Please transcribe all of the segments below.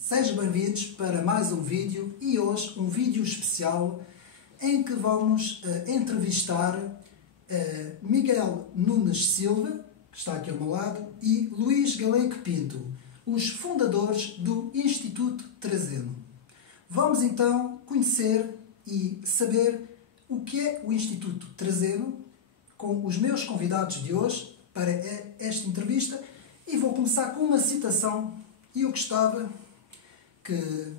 Sejam bem-vindos para mais um vídeo e hoje um vídeo especial em que vamos entrevistar Miguel Nunes Silva, que está aqui ao meu lado, e Luís Galego Pinto, os fundadores do Instituto Trazeno. Vamos então conhecer e saber o que é o Instituto Trazeno com os meus convidados de hoje para esta entrevista e vou começar com uma citação e eu gostava que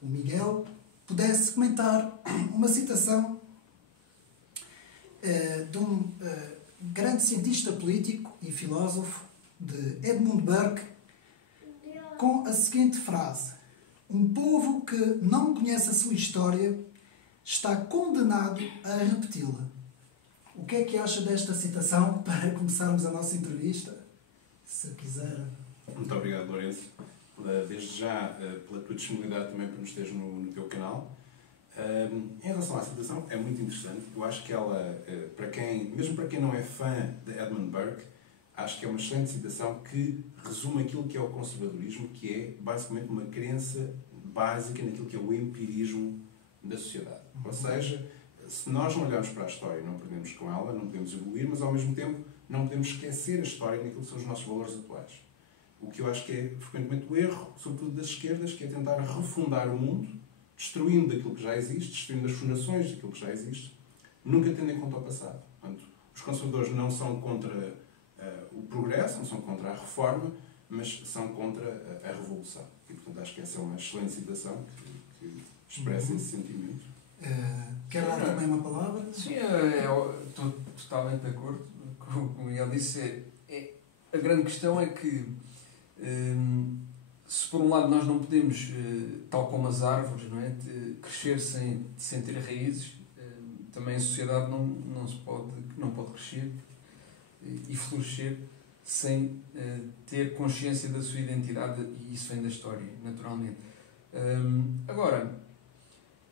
o Miguel pudesse comentar uma citação de um grande cientista político e filósofo de Edmund Burke com a seguinte frase: um povo que não conhece a sua história está condenado a repeti-la. O que é que acha desta citação para começarmos a nossa entrevista? Se quiser. Muito obrigado, Lourenço. Desde já, pela tua disponibilidade também para nos teres no teu canal. Em relação à citação, é muito interessante. Eu acho que ela, mesmo para quem não é fã de Edmund Burke, acho que é uma excelente citação que resume aquilo que é o conservadorismo, que é basicamente uma crença básica naquilo que é o empirismo da sociedade. Ou seja, se nós não olharmos para a história, não perdemos com ela, não podemos evoluir, mas ao mesmo tempo não podemos esquecer a história naquilo que são os nossos valores atuais. O que eu acho que é frequentemente o erro, sobretudo das esquerdas, que é tentar refundar o mundo, destruindo aquilo que já existe, destruindo as fundações daquilo que já existe, nunca tendo em conta o passado. Portanto, os conservadores não são contra o progresso, não são contra a reforma, mas são contra a revolução. E, portanto, acho que essa é uma excelente citação que expressa esse sentimento. Quer dar também uma palavra? Sim, estou totalmente de acordo com o que o Miguel disse. A grande questão é que, se por um lado nós não podemos, tal como as árvores, não é, crescer sem ter raízes, também a sociedade não pode crescer e florescer sem ter consciência da sua identidade, e isso vem da história, naturalmente. Agora,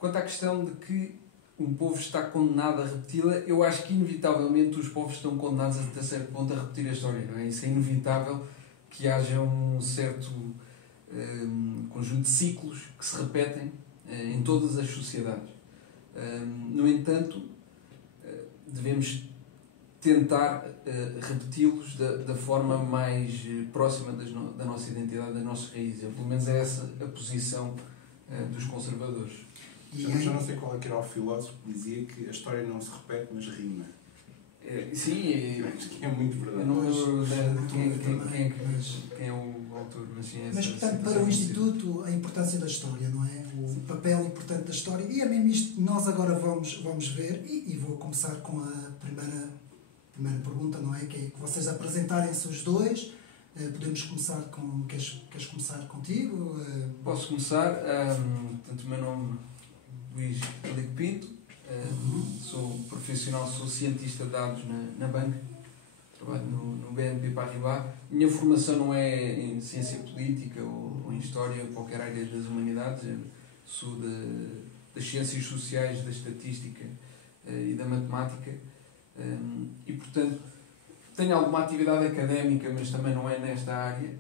quanto à questão de que um povo está condenado a repeti-la, eu acho que inevitavelmente os povos estão condenados até certo ponto a repetir a história, não é? Isso é inevitável que haja um certo conjunto de ciclos que se repetem em todas as sociedades. No entanto, devemos tentar repeti-los da forma mais próxima da nossa identidade, das nossas raízes. Pelo menos é essa a posição dos conservadores. Já não sei qual é que era o filósofo que dizia que a história não se repete, mas rima. Sim, acho que é muito verdade. Eu não lembro quem é o autor, mas sim. Mas, portanto, para o Instituto, a importância da história, não é? O papel importante da história. E é mesmo isto que nós agora vamos ver. E vou começar com a primeira pergunta, não é? Que é que vocês apresentarem-se os dois. Podemos começar com... Queres começar contigo? Posso começar. Portanto, o meu nome é Luís Galego Pinto. Sou profissional, sou cientista de dados na banca, trabalho no BNP Paribas. Minha formação não é em ciência política ou em história ou qualquer área das humanidades. Eu sou das ciências sociais, da estatística e da matemática, e portanto tenho alguma atividade académica, mas também não é nesta área.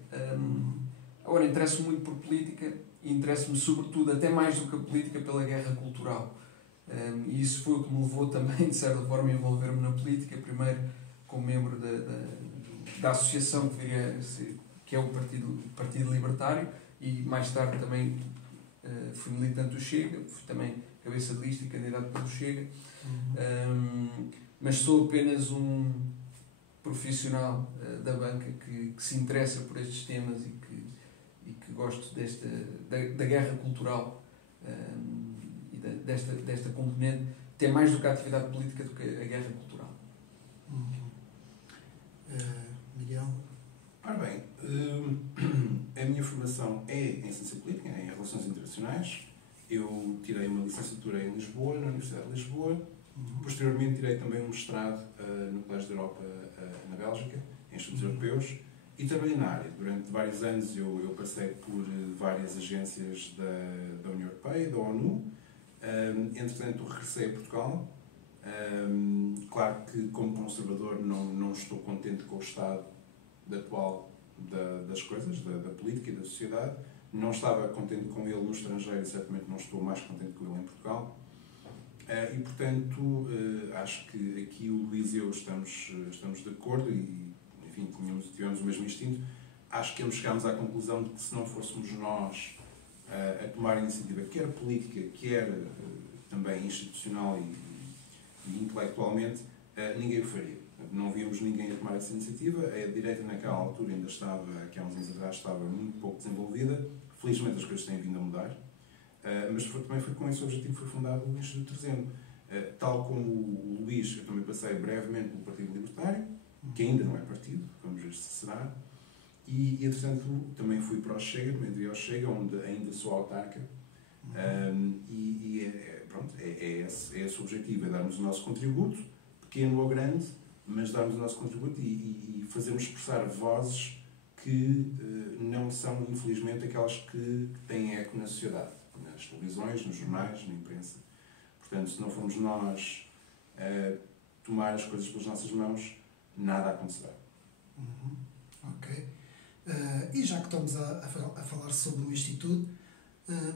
Agora, interesso-me muito por política e interesso-me sobretudo, até mais do que a política, pela guerra cultural. E isso foi o que me levou também, de certa forma, a envolver-me na política, primeiro como membro da associação que é o Partido Libertário, e mais tarde também fui militante do Chega, fui também cabeça de lista e candidato pelo Chega. Mas sou apenas um profissional da banca que se interessa por estes temas e que gosto da guerra cultural, desta componente, tem mais do que a atividade política do que a guerra cultural. Miguel? Ora bem, a minha formação é em ciência política, em relações internacionais. Eu tirei uma licenciatura em Lisboa, na Universidade de Lisboa. Posteriormente tirei também um mestrado no Colégio da Europa, na Bélgica, em estudos europeus. E trabalhei na área. Durante vários anos eu passei por várias agências da União Europeia, da ONU. Entretanto, regressei a Portugal. Claro que, como conservador, não estou contente com o estado atual das coisas, da política e da sociedade, Não estava contente com ele no estrangeiro e certamente não estou mais contente com ele em Portugal. E, portanto, acho que aqui o Luís e eu estamos de acordo e, enfim, tivemos o mesmo instinto. Acho que chegámos à conclusão de que se não fôssemos nós a tomar a iniciativa, quer política, quer também institucional e intelectualmente, ninguém o faria. Não víamos ninguém a tomar essa iniciativa. A direita naquela altura ainda estava, aqui há uns anos atrás, estava muito pouco desenvolvida. Felizmente as coisas têm vindo a mudar. Mas também foi com esse objetivo que foi fundado o Instituto Terzeno. Tal como o Luís, eu também passei brevemente pelo Partido Libertário, que ainda não é partido, vamos ver se será. E entretanto, também fui para o Chega, também entrei ao Chega, onde ainda sou autarca. Pronto, é esse o objetivo, é darmos o nosso contributo, pequeno ou grande, mas darmos o nosso contributo e fazermos expressar vozes que não são, infelizmente, aquelas que têm eco na sociedade, nas televisões, nos jornais, na imprensa. Portanto, se não formos nós tomar as coisas pelas nossas mãos, nada acontecerá. Ok. E já que estamos a falar sobre o Instituto,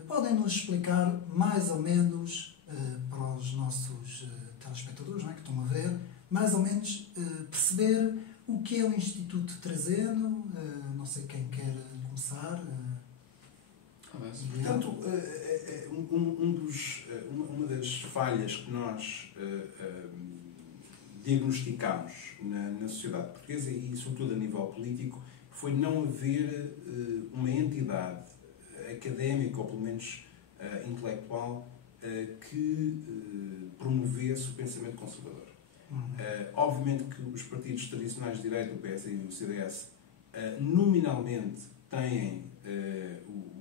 podem-nos explicar mais ou menos, para os nossos telespectadores, não é, que estão a ver, mais ou menos perceber o que é o Instituto Terzeno? Não sei quem quer começar. Portanto, uma das falhas que nós diagnosticámos na sociedade portuguesa e, sobretudo, a nível político, foi não haver uma entidade académica, ou pelo menos intelectual, que promovesse o pensamento conservador. Obviamente que os partidos tradicionais de direita, o PS e o CDS, nominalmente têm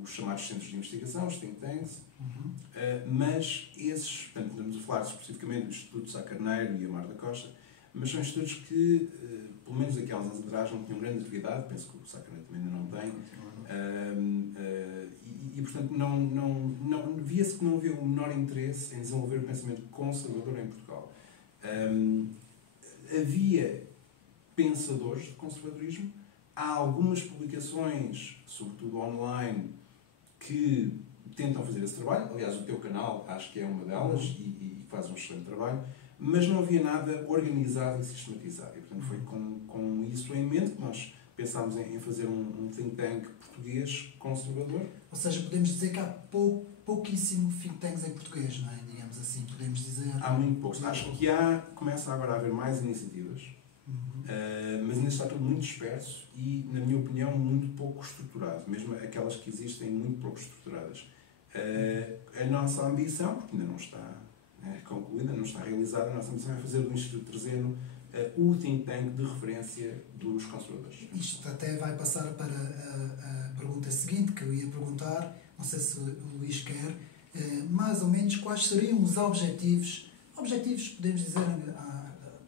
os chamados centros de investigação, os think tanks, mas esses, portanto, estamos a falar especificamente do Instituto Sá Carneiro e Amar da Costa, mas são institutos que, pelo menos aqui há uns anos atrás, não tinham grande atividade, penso que o Sá Carneiro também ainda não tem, e portanto, via-se que não havia o menor interesse em desenvolver o pensamento conservador em Portugal. Havia pensadores de conservadorismo, há algumas publicações, sobretudo online, que tentam fazer esse trabalho. Aliás, o teu canal acho que é uma delas e faz um excelente trabalho, mas não havia nada organizado e sistematizado. E, portanto, foi com isso em mente que nós pensámos em fazer um think tank português conservador. Ou seja, podemos dizer que há pouquíssimo think tanks em português, não é? Digamos assim, podemos dizer... Há muito poucos. Acho que começa agora a haver mais iniciativas, mas ainda está tudo muito disperso e, na minha opinião, muito pouco estruturado. Mesmo aquelas que existem, muito pouco estruturadas. A nossa ambição, porque ainda não está concluída, não está realizada, a nossa ambição é fazer do Instituto Terzeno o think tank de referência dos conservadores. Isto até vai passar para a pergunta seguinte, que eu ia perguntar, não sei se o Luís quer, mais ou menos quais seriam os objetivos, podemos dizer,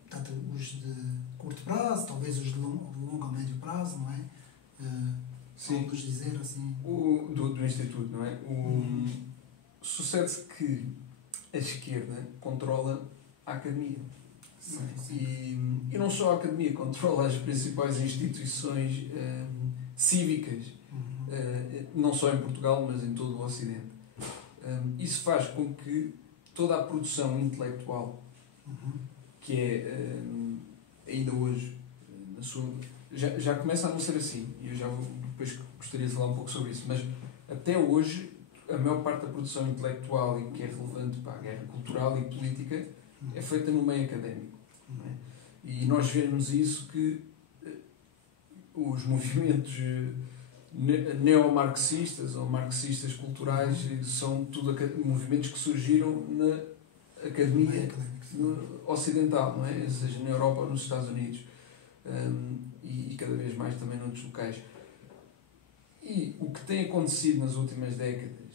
tanto os de curto prazo, talvez os de longo ou médio prazo, não é? Sim. Vamos dizer assim... Do Instituto, não é? Sucede-se que a esquerda controla a academia. Sim. E não só a academia, controla as principais instituições cívicas, não só em Portugal, mas em todo o Ocidente. Isso faz com que toda a produção intelectual, que é, ainda hoje, já começa a não ser assim, e eu já depois gostaria de falar um pouco sobre isso, mas até hoje, a maior parte da produção intelectual e que é relevante para a guerra cultural e política é feita no meio académico. Não é? E nós vemos isso que os movimentos neomarxistas ou marxistas culturais são tudo movimentos que surgiram na academia ocidental, não é? Ou seja, na Europa ou nos Estados Unidos, e cada vez mais também noutros locais. E o que tem acontecido nas últimas décadas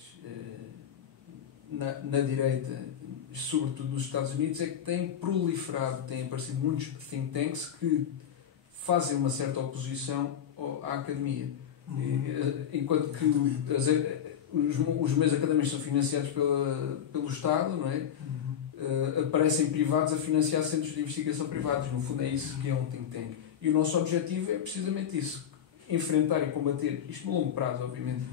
na direita, sobretudo nos Estados Unidos, é que têm proliferado, têm aparecido muitos think tanks que fazem uma certa oposição à academia. Enquanto que os meios académicos são financiados pelo Estado, não é? Aparecem privados a financiar centros de investigação privados. No fundo é isso que é um think tank. E o nosso objetivo é precisamente isso. Enfrentar e combater, isto no longo prazo, obviamente,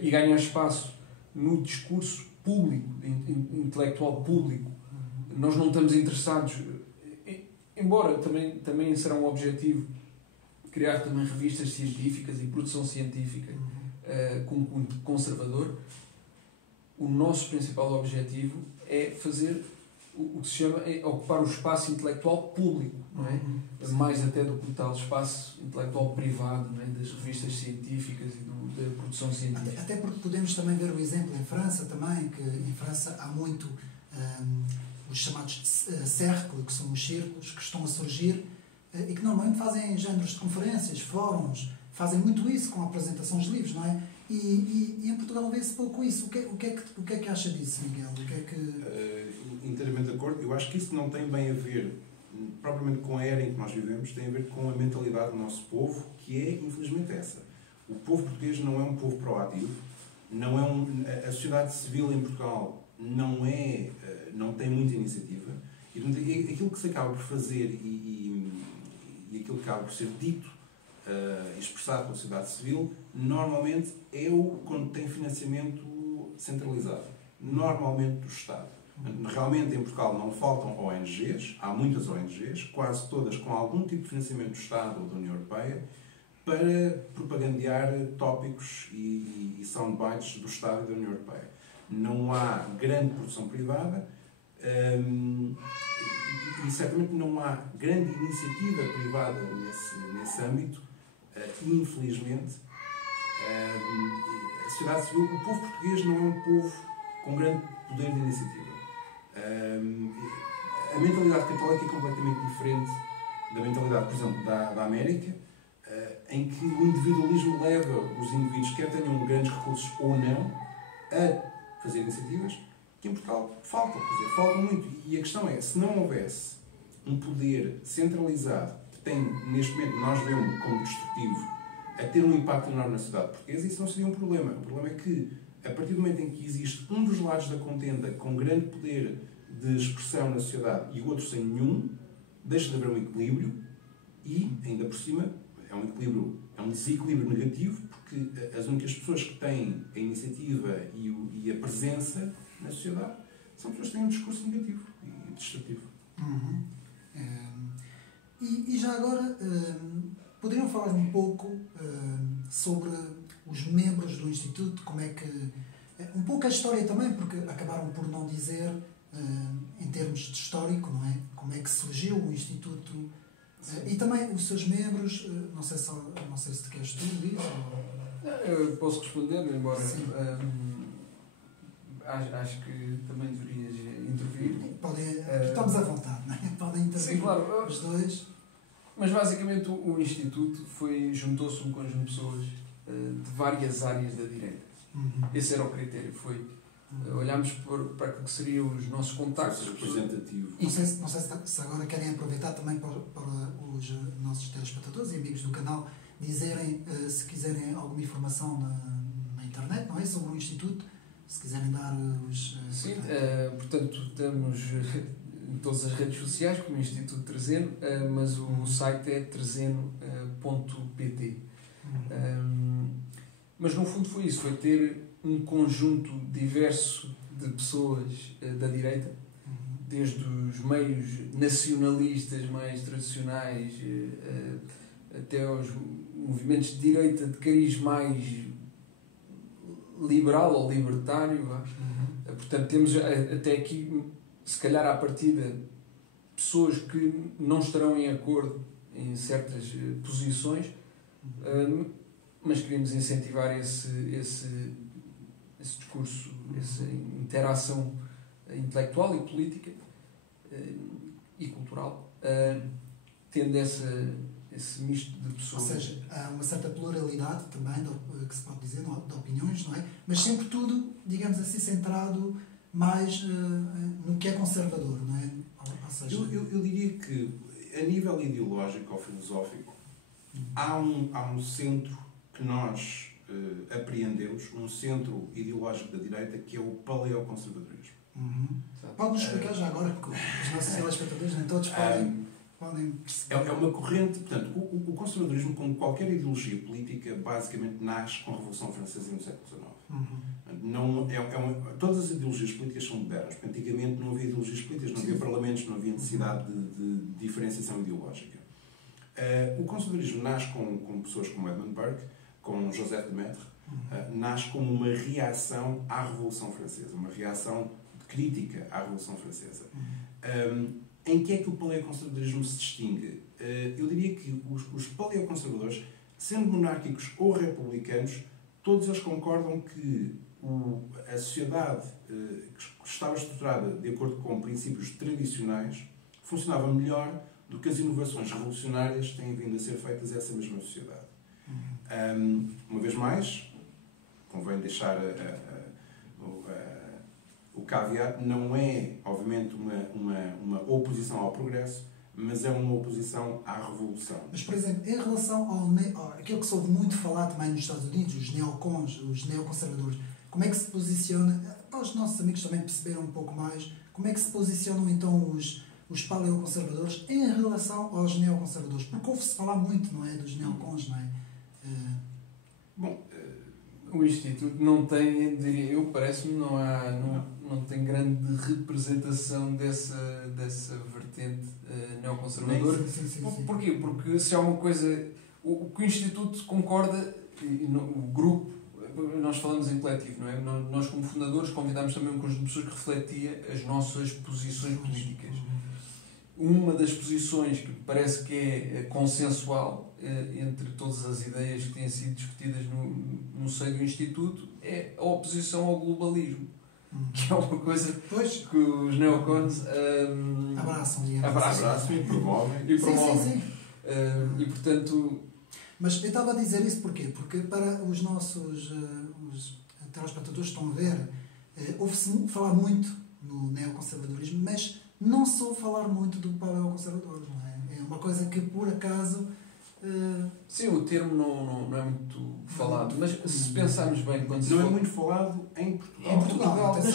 e ganhar espaço no discurso público, intelectual público. Nós não estamos interessados, embora também será um objetivo criar também revistas científicas e produção científica com cunho conservador. O nosso principal objetivo é fazer o que se chama, é ocupar o espaço intelectual público, não é? Mais até do que o tal espaço intelectual privado, não é? Das revistas científicas e da produção científica. Até porque podemos também ver o exemplo em França também, que em França há muito os chamados cercles, que são os círculos que estão a surgir e que normalmente fazem géneros de conferências, fóruns, fazem muito isso com a apresentação de livros, não é? E em Portugal vê-se pouco isso. O que é que acha disso, Miguel? O que é que... Inteiramente de acordo. Eu acho que isso não tem bem a ver propriamente com a era em que nós vivemos, tem a ver com a mentalidade do nosso povo, que é, infelizmente, essa. O povo português não é um povo proativo, não é a sociedade civil em Portugal não tem muita iniciativa, e aquilo que se acaba por fazer e aquilo que acaba por ser dito expressado pela sociedade civil, normalmente é quando tem financiamento centralizado, normalmente do Estado. Realmente em Portugal não faltam ONGs, há muitas ONGs, quase todas com algum tipo de financiamento do Estado ou da União Europeia, para propagandear tópicos e soundbites do Estado e da União Europeia. Não há grande produção privada e certamente não há grande iniciativa privada nesse âmbito. Infelizmente, a sociedade civil, o povo português não é um povo com grande poder de iniciativa. A mentalidade católica é completamente diferente da mentalidade, por exemplo, da América, em que o individualismo leva os indivíduos, quer tenham grandes recursos ou não, a fazer iniciativas, que em Portugal faltam. Quer dizer, faltam muito. E a questão é, se não houvesse um poder centralizado, que tem, neste momento, nós vemos como destrutivo, a ter um impacto enorme na sociedade portuguesa, isso não seria um problema. O problema é que, a partir do momento em que existe um dos lados da contenda com grande poder de expressão na sociedade e o outro sem nenhum, deixa de haver um equilíbrio e, ainda por cima, é um desequilíbrio negativo, porque as únicas pessoas que têm a iniciativa e a presença na sociedade são pessoas que têm um discurso negativo e destrutivo. E já agora, poderiam falar um pouco sobre os membros do Instituto, como é que... Um pouco a história também, porque acabaram por não dizer, em termos de histórico, não é? Como é que surgiu o Instituto... e também os seus membros, não sei se tu queres tu, Luís, ou... Eu posso responder, embora acho que também deverias intervir. Estamos à vontade, não é? Podem intervir. Sim, claro. Os dois. Mas basicamente o Instituto juntou-se um conjunto de pessoas de várias áreas da direita. Esse era o critério, olhámos para o que seriam os nossos contactos representativos. Não sei se agora querem aproveitar também para os nossos telespectadores e amigos do canal dizerem, se quiserem alguma informação na internet, não é? Sobre o Instituto, se quiserem dar os... Sim, portanto, estamos em todas as redes sociais como Instituto Trezeno, mas o site é trezeno.pt. Mas no fundo foi isso, foi ter um conjunto diverso de pessoas da direita, desde os meios nacionalistas mais tradicionais até aos movimentos de direita de cariz mais liberal ou libertário. Portanto, temos até aqui, se calhar à partida, pessoas que não estarão em acordo em certas posições, mas queremos incentivar esse discurso, essa interação intelectual e política e cultural, tendo esse misto de pessoas. Ou seja, há uma certa pluralidade também, que se pode dizer, de opiniões, não é? Mas sempre tudo, digamos assim, centrado mais no que é conservador, não é? Ou seja, eu diria que, a nível ideológico ou filosófico, há um centro que nós apreendemos, um centro ideológico da direita, que é o paleoconservadorismo. Pode-nos explicar já agora, porque os nossos telespectadores nem todos podem podem perceber. É uma corrente, portanto, o conservadorismo, como qualquer ideologia política, basicamente nasce com a Revolução Francesa no século XIX. Não, todas as ideologias políticas são modernas. Antigamente não havia ideologias políticas, não havia parlamentos, não havia necessidade de diferenciação ideológica. O conservadorismo nasce com pessoas como Edmund Burke, com Joseph de Maistre, nasce como uma reação à Revolução Francesa, uma reação crítica à Revolução Francesa. Em que é que o paleoconservadorismo se distingue? Eu diria que os paleoconservadores, sendo monárquicos ou republicanos, todos eles concordam que a sociedade que estava estruturada de acordo com princípios tradicionais funcionava melhor do que as inovações revolucionárias têm vindo a ser feitas a essa mesma sociedade. Uma vez mais, convém deixar o caveat, não é, obviamente, uma oposição ao progresso, mas é uma oposição à revolução. Mas, por exemplo, em relação aquilo que se ouve muito falar também nos Estados Unidos, os neocons, os neoconservadores, como é que se posiciona, para os nossos amigos também perceberam um pouco mais, como é que se posicionam então os paleoconservadores em relação aos neoconservadores? Porque ouve-se falar muito, não é, dos neocons, não é? Bom, o Instituto não tem, diria eu, parece-me, não tem grande representação dessa vertente neoconservadora. Sim. Porquê? Porque se há uma coisa... O que o Instituto concorda, o grupo, nós falamos em coletivo, não é? Nós, como fundadores, convidámos também um conjunto de pessoas que refletia as nossas posições políticas. Uma das posições que parece que é consensual entre todas as ideias que têm sido discutidas no seio do Instituto é a oposição ao globalismo, que é uma coisa que os neocons abraçam e promovem. Sim. E, portanto... Mas eu estava a dizer isso porquê? Porque para os nossos os telespectadores que estão a ver, ouve-se falar muito no neoconservadorismo, mas não se ouve falar muito do paleoconservador, não é? É uma coisa que, por acaso... Sim, o termo não é muito falado, mas se pensarmos bem... Não é muito falado em Portugal. Em Portugal, mas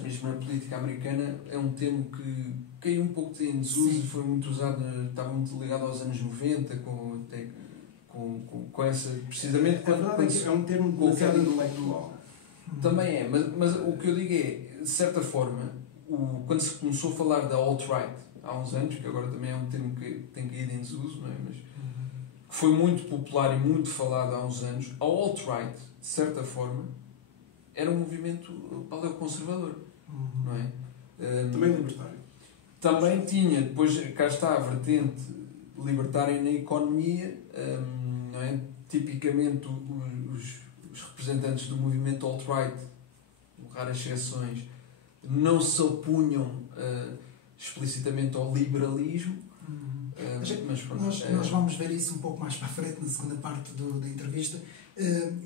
mesmo na política americana é um termo que caiu um pouco em desuso e foi muito usado, estava muito ligado aos anos 90, com essa... Precisamente é um termo demasiado intelectual. Também é, mas o que eu digo é, de certa forma, quando se começou a falar da alt-right há uns anos, que agora também é um termo que tem caído em desuso, não é? Mas foi muito popular e muito falado há uns anos, a alt-right, de certa forma, era um movimento paleoconservador, não é? Também libertário. Também tinha, depois cá está a vertente libertária na economia, não é? Tipicamente os representantes do movimento alt-right, com raras exceções, não se opunham explicitamente ao liberalismo. Nós vamos ver isso um pouco mais para a frente, na segunda parte da entrevista.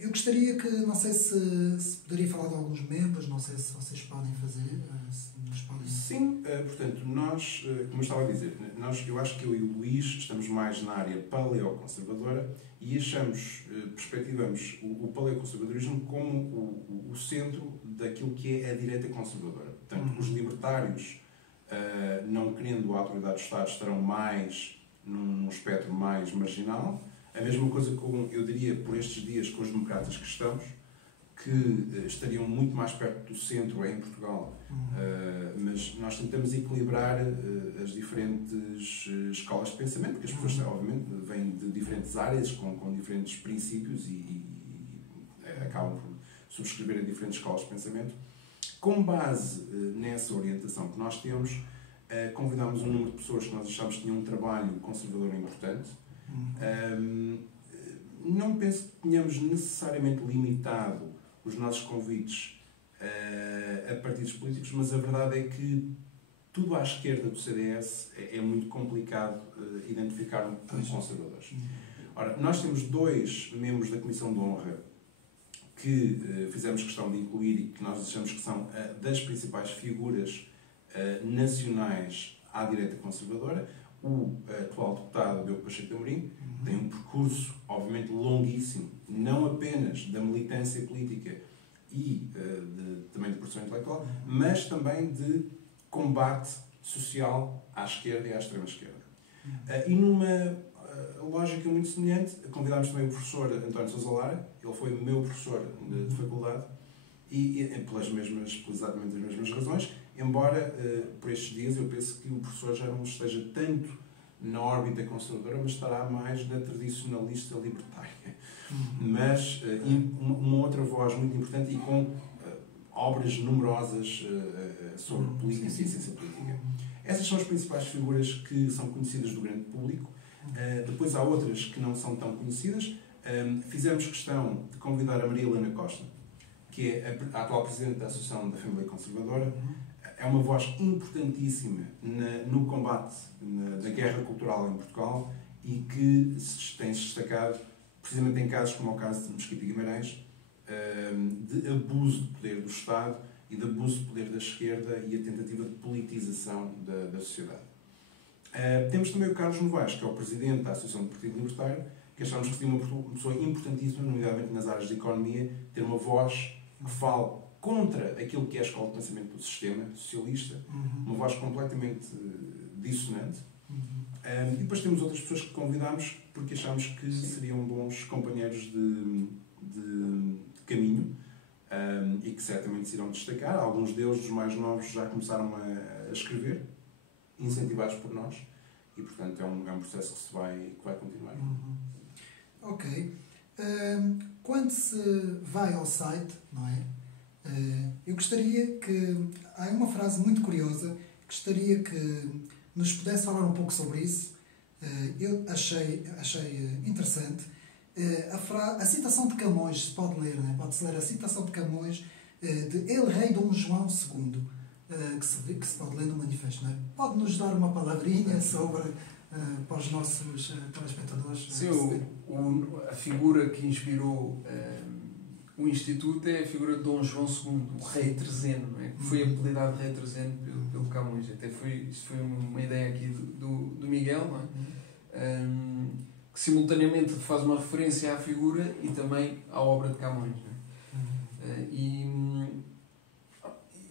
Eu gostaria que, não sei se poderia falar de alguns membros, não sei se vocês podem fazer. Sim, portanto, nós, como eu estava a dizer, eu acho que eu e o Luís estamos mais na área paleoconservadora e perspectivamos o paleoconservadorismo como o centro daquilo que é a direita conservadora. Portanto, os libertários, não querendo a autoridade do Estado, estarão mais num espectro mais marginal. A mesma coisa com, eu diria, por estes dias, com os democratas cristãos, que estariam muito mais perto do centro em Portugal. Mas nós tentamos equilibrar as diferentes escolas de pensamento, porque as pessoas, obviamente, vêm de diferentes áreas, com diferentes princípios e acabam por subscrever a diferentes escolas de pensamento. Com base nessa orientação que nós temos, convidámos um número de pessoas que nós achámos que tinham um trabalho conservador importante. Não penso que tenhamos necessariamente limitado os nossos convites a partidos políticos, mas a verdade é que tudo à esquerda do CDS é muito complicado identificar como conservadores. Ora, nós temos 2 membros da Comissão de Honra que fizemos questão de incluir e que nós achamos que são das principais figuras nacionais à direita conservadora. O atual deputado Diogo Pacheco de Amorim tem um percurso, obviamente, longuíssimo, não apenas da militância política e também de produção intelectual, mas também de combate social à esquerda e à extrema-esquerda. E numa lógica muito semelhante, convidámos também o professor António Sousa Lara, ele foi meu professor de faculdade, e pelas exatamente as mesmas razões, embora por estes dias eu penso que o professor já não esteja tanto na órbita conservadora, mas estará mais na tradicionalista libertária. Mas uma outra voz muito importante e com obras numerosas sobre política e ciência política. Essas são as principais figuras que são conhecidas do grande público. Depois há outras que não são tão conhecidas. Fizemos questão de convidar a Maria Helena Costa, que é a atual Presidente da Associação da Família Conservadora. É uma voz importantíssima no combate da guerra cultural em Portugal e que tem-se destacado precisamente em casos como o caso de Mesquita Guimarães, de abuso de poder do Estado e de abuso de poder da esquerda e a tentativa de politização da sociedade. Temos também o Carlos Novaes, que é o Presidente da Associação do Partido Libertário, que achamos que tem uma pessoa importantíssima, nomeadamente nas áreas de economia, ter uma voz que fale contra aquilo que é a escola de pensamento do sistema socialista, uma voz completamente dissonante. E depois temos outras pessoas que convidámos porque achámos que seriam bons companheiros de caminho e que certamente se irão destacar. Alguns deles, os mais novos, já começaram a escrever, incentivados por nós, e portanto é um processo que vai continuar. Ok. Quando se vai ao site, não é? Eu gostaria que... Há uma frase muito curiosa, gostaria que nos pudesse falar um pouco sobre isso. Eu achei interessante. A citação de Camões, se pode ler, não é? Pode-se ler a citação de Camões de El Rei Dom João II, que se pode ler no manifesto, não é? Pode-nos dar uma palavrinha sobre... para os nossos telespectadores? Sim, a figura que inspirou o Instituto é a figura de Dom João II, o rei terzeno, não é? Que foi apelidado rei terzeno pelo Camões. Até isto foi uma ideia aqui do Miguel, não é? Que simultaneamente faz uma referência à figura e também à obra de Camões. Não é? E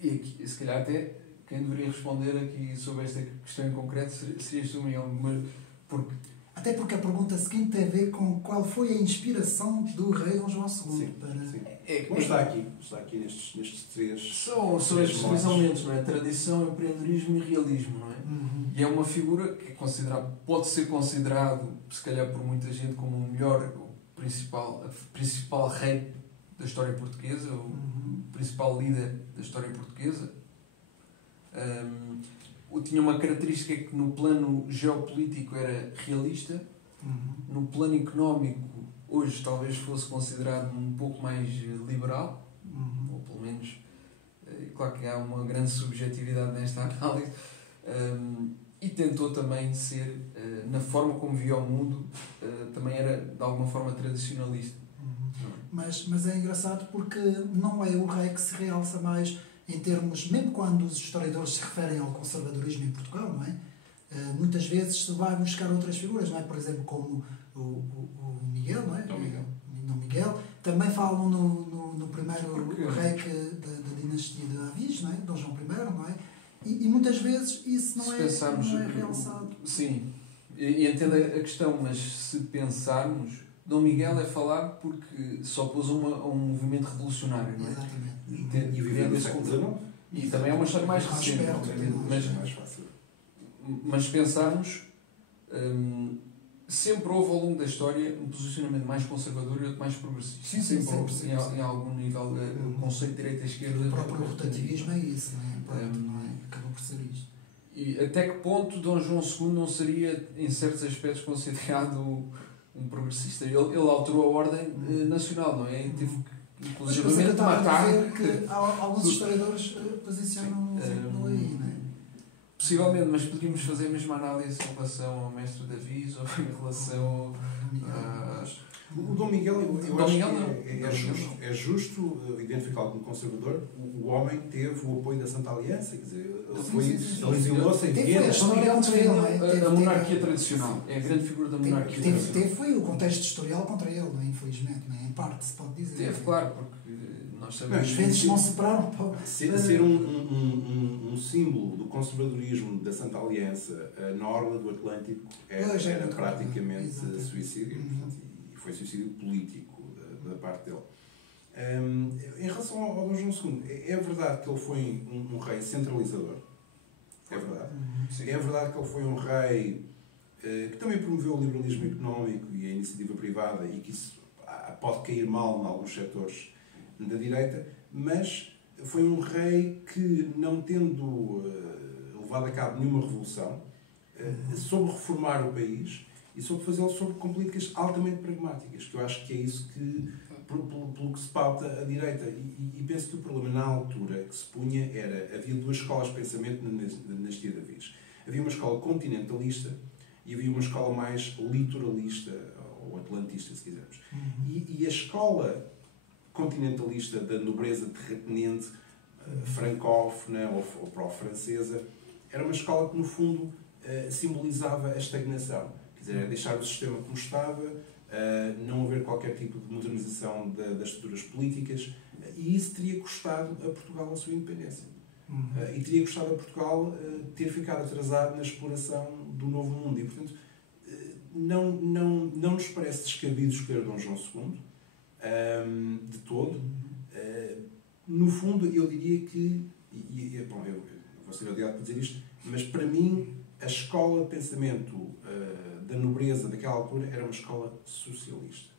aqui, se calhar até quem deveria responder aqui sobre esta questão em concreto seria tu, Miguel, até porque a pergunta seguinte tem a ver com qual foi a inspiração do rei Dom João II. Sim. Como está aqui nestes três... São estes três elementos, não é? Tradição, empreendedorismo e realismo, não é? E é uma figura que pode ser considerado, se calhar por muita gente, como o melhor, o principal rei da história portuguesa, o principal líder da história portuguesa. Tinha uma característica que no plano geopolítico era realista, no plano económico hoje talvez fosse considerado um pouco mais liberal, ou pelo menos, claro que há uma grande subjetividade nesta análise, e tentou também ser, na forma como via o mundo, também era de alguma forma tradicionalista. Mas é engraçado porque não é o rei que se realça mais em termos, mesmo quando os historiadores se referem ao conservadorismo em Portugal, não é? Muitas vezes se vai buscar outras figuras, não é? Por exemplo, como o Miguel, não é? Dom Miguel. Também falam no primeiro rei da dinastia de Avis, não é? Dom João I, não é? E muitas vezes isso não é realçado. Sim, e entendo a questão, mas se pensarmos, Dom Miguel é falado porque se opôs a um movimento revolucionário, não é? Exatamente. E viveu no século XIX. E também é uma história mais recente, mas se pensarmos, sempre houve ao longo da história um posicionamento mais conservador e outro mais progressista. Sim, sempre houve, em algum nível, o conceito de direita e esquerda. O próprio rotativismo é isso, não é? Acabou por ser isto. E até que ponto Dom João II não seria, em certos aspectos, considerado um progressista? Ele alterou a ordem nacional, não é? Teve que, inclusive, matar. Que alguns historiadores posicionam-no aí, não é? Possivelmente, mas podíamos fazer a mesma análise em relação ao mestre Davis ou em relação O Dom Miguel, eu acho que é justo identificá-lo como conservador. O homem teve o apoio da Santa Aliança, quer dizer, ele exilou-se em Viena. A monarquia tradicional, é a grande figura da monarquia tradicional. Foi o contexto historial contra ele, não é? Infelizmente, não é? Em parte se pode dizer. Teve, claro, porque Nós sabemos Os ventos não sopraram para... Ser um símbolo do conservadorismo da Santa Aliança na orla do Atlântico era praticamente suicídio, portanto, e foi suicídio político da parte dele. Em relação ao Dom João II, é verdade que ele foi um rei centralizador. É verdade. Sim. É verdade que ele foi um rei que também promoveu o liberalismo económico e a iniciativa privada, e que isso pode cair mal em alguns setores da direita, mas foi um rei que, não tendo levado a cabo nenhuma revolução, soube reformar o país e soube fazê-lo com políticas altamente pragmáticas, que eu acho que é isso que, pelo que se pauta a direita. E penso que o problema na altura que se punha havia duas escolas de pensamento na dinastia de Davies. Havia uma escola continentalista e havia uma escola mais litoralista, ou atlantista, se quisermos. E a escola continentalista da nobreza terratenente, francófona ou pró-francesa, era uma escola que, no fundo, simbolizava a estagnação. Quer dizer, era deixar o sistema como estava, não haver qualquer tipo de modernização das estruturas políticas, e isso teria custado a Portugal a sua independência. E teria custado a Portugal ter ficado atrasado na exploração do Novo Mundo. E, portanto, não nos parece descabido escolher Dom João II, de todo. No fundo, eu diria que, bom, eu vou ser odiado por dizer isto, mas para mim a escola de pensamento da nobreza daquela altura era uma escola socialista.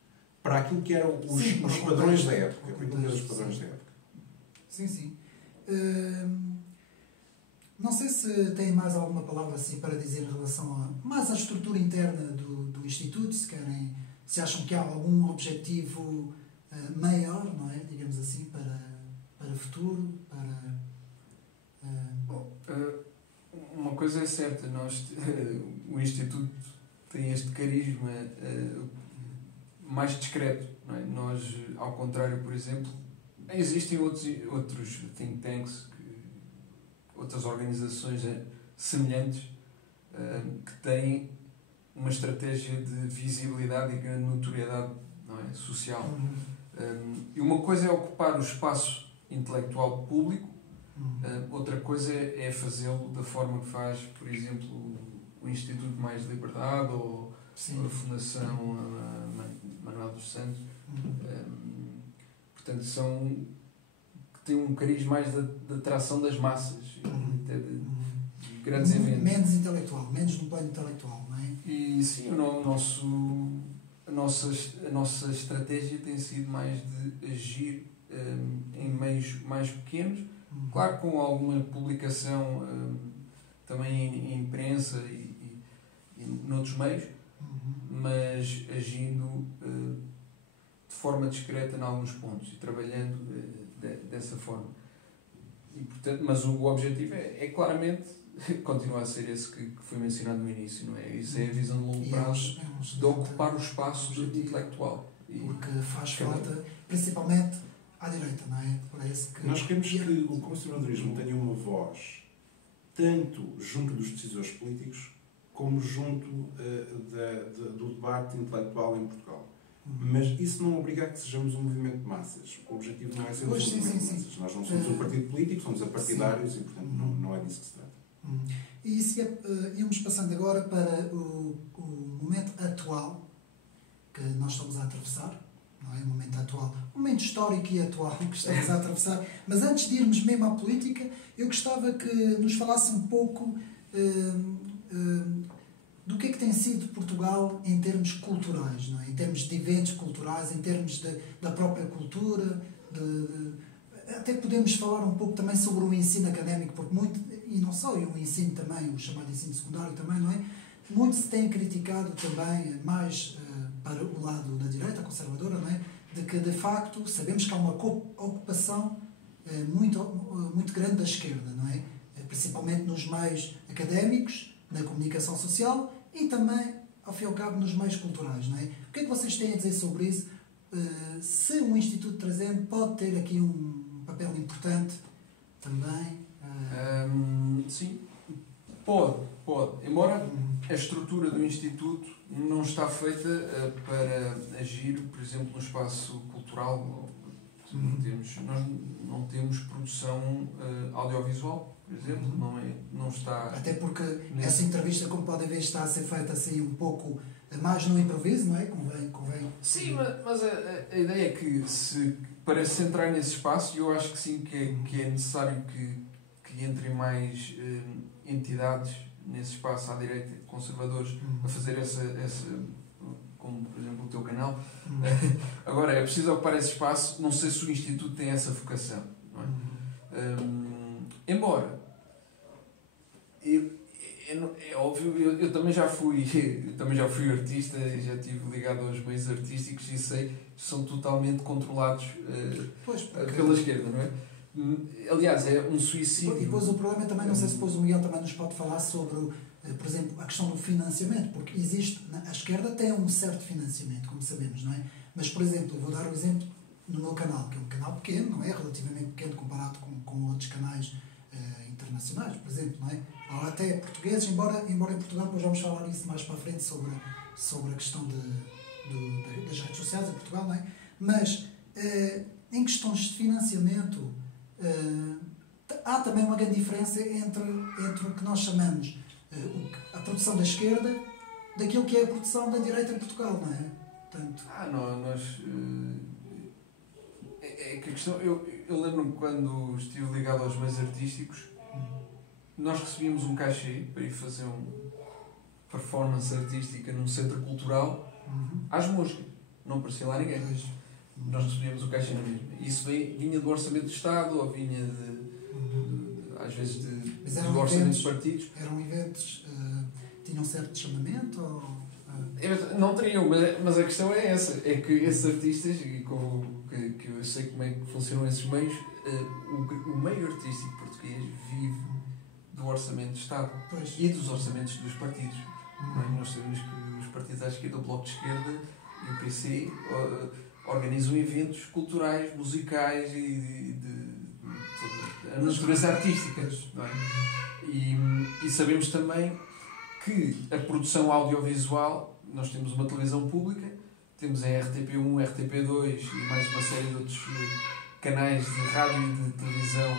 Para aquilo que eram os padrões da época. Para aquilo que eram os padrões da época. Sim, sim. Não sei se tem mais alguma palavra assim para dizer em relação mais à estrutura interna do Instituto, se acham que há algum objetivo maior, não é? Digamos assim, para o futuro, uma coisa é certa, o Instituto tem este carisma mais discreto, não é? Nós, ao contrário, por exemplo, existem outros think tanks, outras organizações semelhantes que têm uma estratégia de visibilidade e grande notoriedade, não é? Social. E uma coisa é ocupar o espaço intelectual público, outra coisa é fazê-lo da forma que faz, por exemplo, o Instituto Mais de Liberdade ou a Fundação Manuel dos Santos. Portanto, têm um cariz mais de atração das massas, até de grandes eventos. Menos intelectual, menos no plano intelectual, não é? E sim, a nossa estratégia tem sido mais de agir em meios mais pequenos, claro, com alguma publicação também em imprensa e noutros meios, mas agindo de forma discreta em alguns pontos e trabalhando dessa forma. E, portanto, mas o objetivo é claramente continua a ser esse que foi mencionado no início, não é? Isso é a visão de longo prazo de ocupar o espaço intelectual. Porque faz falta, principalmente à direita, não é? Parece que... Nós queremos que o conservadorismo tenha uma voz tanto junto dos decisores políticos como junto do debate intelectual em Portugal. Mas isso não obriga a que sejamos um movimento de massas. O objetivo não é ser um movimento de massas. Nós não somos um partido político, somos apartidários e, portanto, não é disso que se trata. E isso íamos passando agora para o momento atual que nós estamos a atravessar, não é? O momento atual, o momento histórico e atual que estamos a atravessar. Mas antes de irmos mesmo à política, eu gostava que nos falasse um pouco do que é que tem sido Portugal em termos culturais, não é? Em termos de eventos culturais, em termos da própria cultura, até podemos falar um pouco também sobre o ensino académico, porque muito, e não só, e o ensino também, o chamado ensino secundário também, não é? Muito se tem criticado também, mais para o lado da direita, conservadora, não é? De que, de facto, sabemos que há uma ocupação muito grande da esquerda, não é? Principalmente nos meios académicos, na comunicação social e também, ao fim e ao cabo, nos meios culturais, não é? O que é que vocês têm a dizer sobre isso? Se um Instituto Trazendo pode ter aqui um papel importante também? Sim, pode. Embora a estrutura do Instituto não está feita para agir, por exemplo, no espaço cultural Nós não temos produção audiovisual, por exemplo, não está... Até porque essa entrevista, como podem ver, está a ser feita assim um pouco mais no improviso, não é? Convém. Sim, mas a ideia é que para se entrar nesse espaço, eu acho que sim, que é necessário que entrem mais entidades nesse espaço à direita, conservadores, a fazer essa como por exemplo o teu canal. Agora, é preciso ocupar esse espaço. Não sei se o Instituto tem essa vocação, não é? Embora é óbvio, eu também já fui artista e já estive ligado aos meios artísticos e sei que são totalmente controlados pela esquerda, não é? Aliás, é um suicídio. E depois o problema é também, não sei se depois o Miguel também nos pode falar sobre, por exemplo, a questão do financiamento, porque existe, a esquerda tem um certo financiamento, como sabemos, não é? Mas, por exemplo, eu vou dar o exemplo no meu canal, que é um canal pequeno, não é? Relativamente pequeno comparado com outros canais internacionais, por exemplo, não é? Há até portugueses, embora em Portugal, depois vamos falar isso mais para a frente sobre a questão das redes sociais em Portugal, não é? Mas, em questões de financiamento, há também uma grande diferença entre o que nós chamamos a produção da esquerda daquilo que é a produção da direita em Portugal, não é? Portanto... É que a questão... Eu lembro-me quando estive ligado aos meios artísticos, nós recebíamos um cachê para ir fazer uma performance artística num centro cultural às moscas. Não aparecia lá ninguém. Nós recebíamos o cachê na mesma. Isso vinha do orçamento do Estado ou vinha às vezes do orçamento dos partidos. Eram eventos, tinham certo chamamento? Não teriam, mas a questão é essa. É que esses artistas, e que eu sei como é que funcionam esses meios, o meio artístico português vive do orçamento do Estado e dos orçamentos dos partidos. Nós sabemos que os partidos à esquerda, o Bloco de Esquerda e o PC organizam eventos culturais, musicais e a natureza artística. Não é? E sabemos também que a produção audiovisual, nós temos uma televisão pública, temos a RTP1, RTP2 e mais uma série de outros canais de rádio e de televisão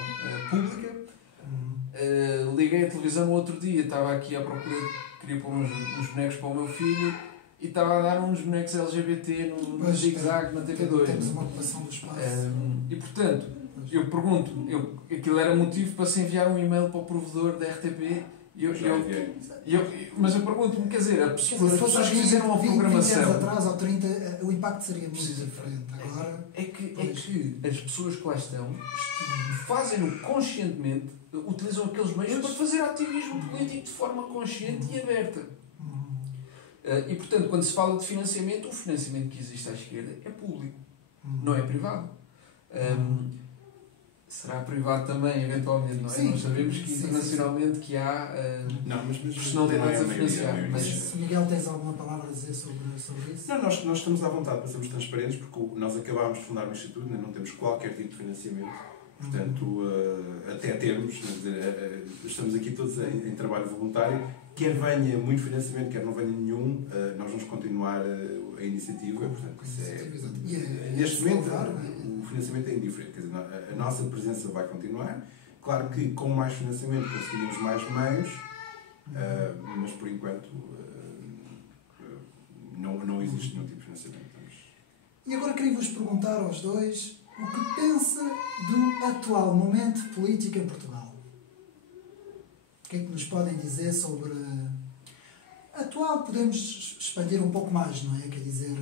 pública. Liguei a televisão no outro dia, estava aqui à procura, queria pôr uns bonecos para o meu filho e estava a dar uns bonecos LGBT no Zig-Zag na TV2. Temos uma ocupação do espaço. E portanto, eu pergunto, aquilo era motivo para se enviar um e-mail para o provedor da RTP. Mas eu pergunto-me, quer dizer, as pessoas que fizeram a programação. 20 anos atrás ou 30, o impacto seria muito diferente. Agora, é que as pessoas que lá estão fazem-no conscientemente, utilizam aqueles meios para fazer ativismo político de forma consciente e aberta. E portanto, quando se fala de financiamento, o financiamento que existe à esquerda é público, não é privado. Será privado também, eventualmente, não é? Sim, nós sabemos que internacionalmente que há personalidades a financiar. Mas Miguel, tens alguma palavra a dizer sobre isso? Não, nós estamos à vontade para sermos transparentes, porque nós acabámos de fundar o Instituto, não temos qualquer tipo de financiamento, portanto, até termos, estamos aqui todos em trabalho voluntário, quer venha muito financiamento, quer não venha nenhum, nós vamos continuar a iniciativa, portanto, neste momento o financiamento é indiferente, quer dizer, a nossa presença vai continuar, claro que com mais financiamento conseguimos mais meios, mas por enquanto não existe nenhum tipo de financiamento. E agora queria-vos perguntar aos dois o que pensa do atual momento político em Portugal. O que é que nos podem dizer sobre... Atual, podemos expandir um pouco mais, não é? Quer dizer,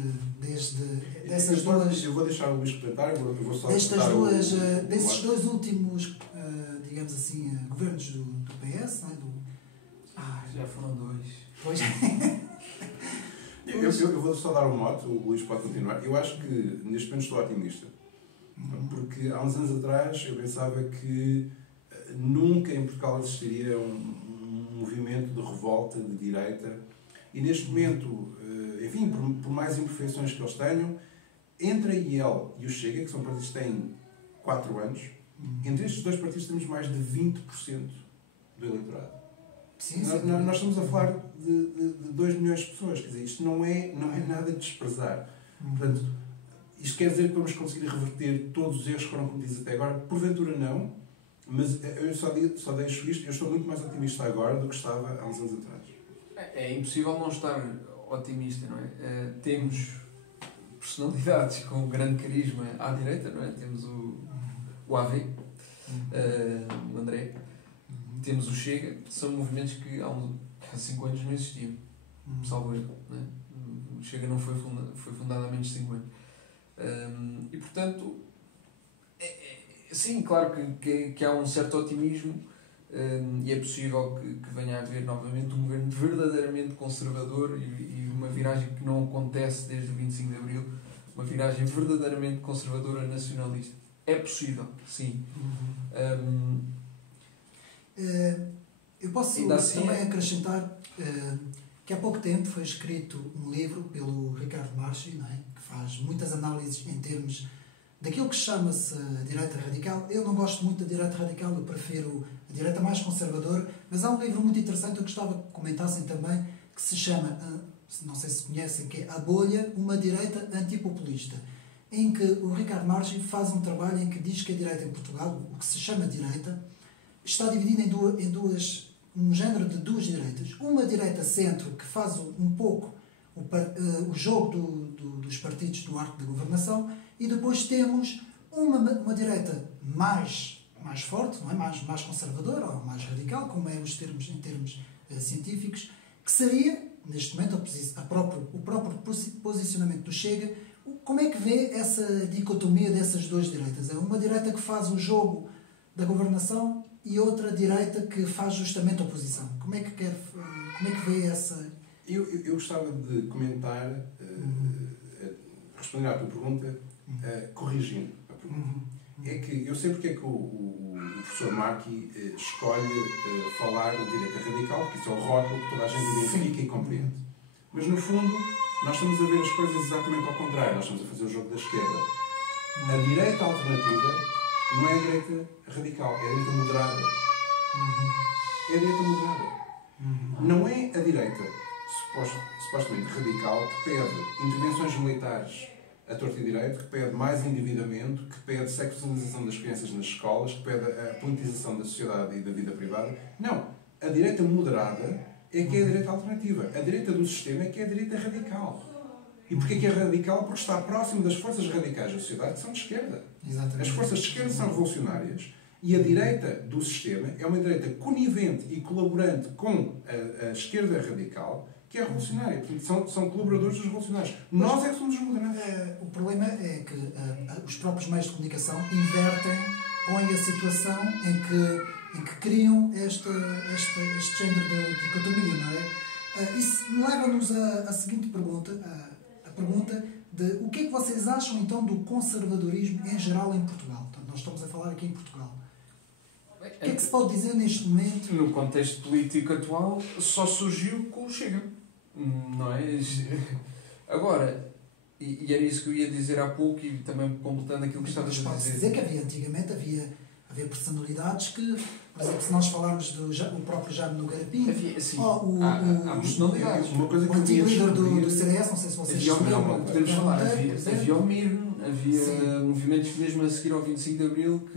dessas duas... Eu vou deixar o Luís comentar, eu vou só... Desses dois últimos, digamos assim, governos do PS, não é? Já foram dois. Pois. Eu vou só dar um mote, o Luís pode continuar. Eu acho que neste momento estou otimista. Porque há uns anos atrás eu pensava que nunca em Portugal existiria um movimento de revolta de direita e neste momento, enfim, por mais imperfeições que eles tenham, entre a IEL e o Chega, que são partidos que têm 4 anos, entre estes dois partidos temos mais de 20% do eleitorado. Sim. Nós estamos a falar de 2 milhões de pessoas, quer dizer, isto não é nada de desprezar. Portanto, Isto quer dizer que vamos conseguir reverter todos os erros que foram cometidos até agora? Porventura não, mas eu só deixo isto. Eu estou muito mais otimista agora do que estava há uns anos atrás. É impossível não estar otimista, não é? Temos personalidades com grande carisma à direita, não é? Temos o AV, o André, temos o Chega, são movimentos que há 5 anos não existiam, salvo erro, não é? O Chega não foi fundado há menos de 5 anos. E portanto, sim, claro que há um certo otimismo, e é possível que venha a haver novamente um governo verdadeiramente conservador e uma viragem que não acontece desde o 25 de Abril, uma viragem verdadeiramente conservadora nacionalista. É possível, sim. Eu posso assim, também acrescentar que há pouco tempo foi escrito um livro pelo Ricardo Marchi, não é? Que faz muitas análises em termos daquilo que chama-se direita radical. Eu não gosto muito da direita radical, eu prefiro a direita mais conservadora, mas há um livro muito interessante, eu gostava que comentassem também, que se chama, não sei se conhecem, que é A Bolha, uma direita antipopulista, em que o Ricardo Marchi faz um trabalho em que diz que a direita em Portugal, o que se chama direita, está dividida um género de duas direitas. Uma direita centro, que faz um pouco o jogo dos partidos do arco da governação, e depois temos uma direita mais forte, não é? mais conservadora ou mais radical, como é os termos em termos científicos, que seria, neste momento, o próprio posicionamento do Chega. Como é que vê essa dicotomia dessas duas direitas? É uma direita que faz o jogo da governação e outra direita que faz justamente a oposição. Como é que vê essa... Eu gostava de comentar, responder à tua pergunta, corrigindo a pergunta. É que eu sei porque é que o professor Marchi escolhe falar de direita radical, porque isso é o rótulo que toda a gente identifica e compreende. Mas, no fundo, nós estamos a ver as coisas exatamente ao contrário. Nós estamos a fazer o jogo da esquerda. A direita alternativa não é a direita radical, é a direita moderada. É a direita moderada. Não é a direita supostamente radical que pede intervenções militares a torto e direito, que pede mais endividamento, que pede sexualização das crianças nas escolas, que pede a politização da sociedade e da vida privada. Não. A direita moderada é que é a direita alternativa. A direita do sistema é que é a direita radical. E porquê que é radical? Porque está próximo das forças radicais da sociedade, que são de esquerda. Exatamente. As forças de esquerda são revolucionárias e a direita do sistema é uma direita conivente e colaborante com a esquerda radical, que é revolucionária. Portanto, são colaboradores dos revolucionários. Nós é que somos os moderados. O problema é que os próprios meios de comunicação invertem, põem a situação em que criam este género de dicotomia, não é? Isso leva-nos à seguinte pergunta, a pergunta de o que é que vocês acham então do conservadorismo em geral em Portugal? Então, nós estamos a falar aqui em Portugal. O que é que se pode dizer neste momento? No contexto político atual, só surgiu com o Chega, não é? Agora, e era isso que eu ia dizer há pouco, e também completando aquilo que estavas a dizer. Pode-se dizer que antigamente havia personalidades que, por exemplo, se nós falarmos do próprio Jaime Nogueira Pinto, há personalidades. O antigo líder do CDS, não sei se vocês podemos falar, havia o Mirno, havia movimentos mesmo a seguir ao 25 de Abril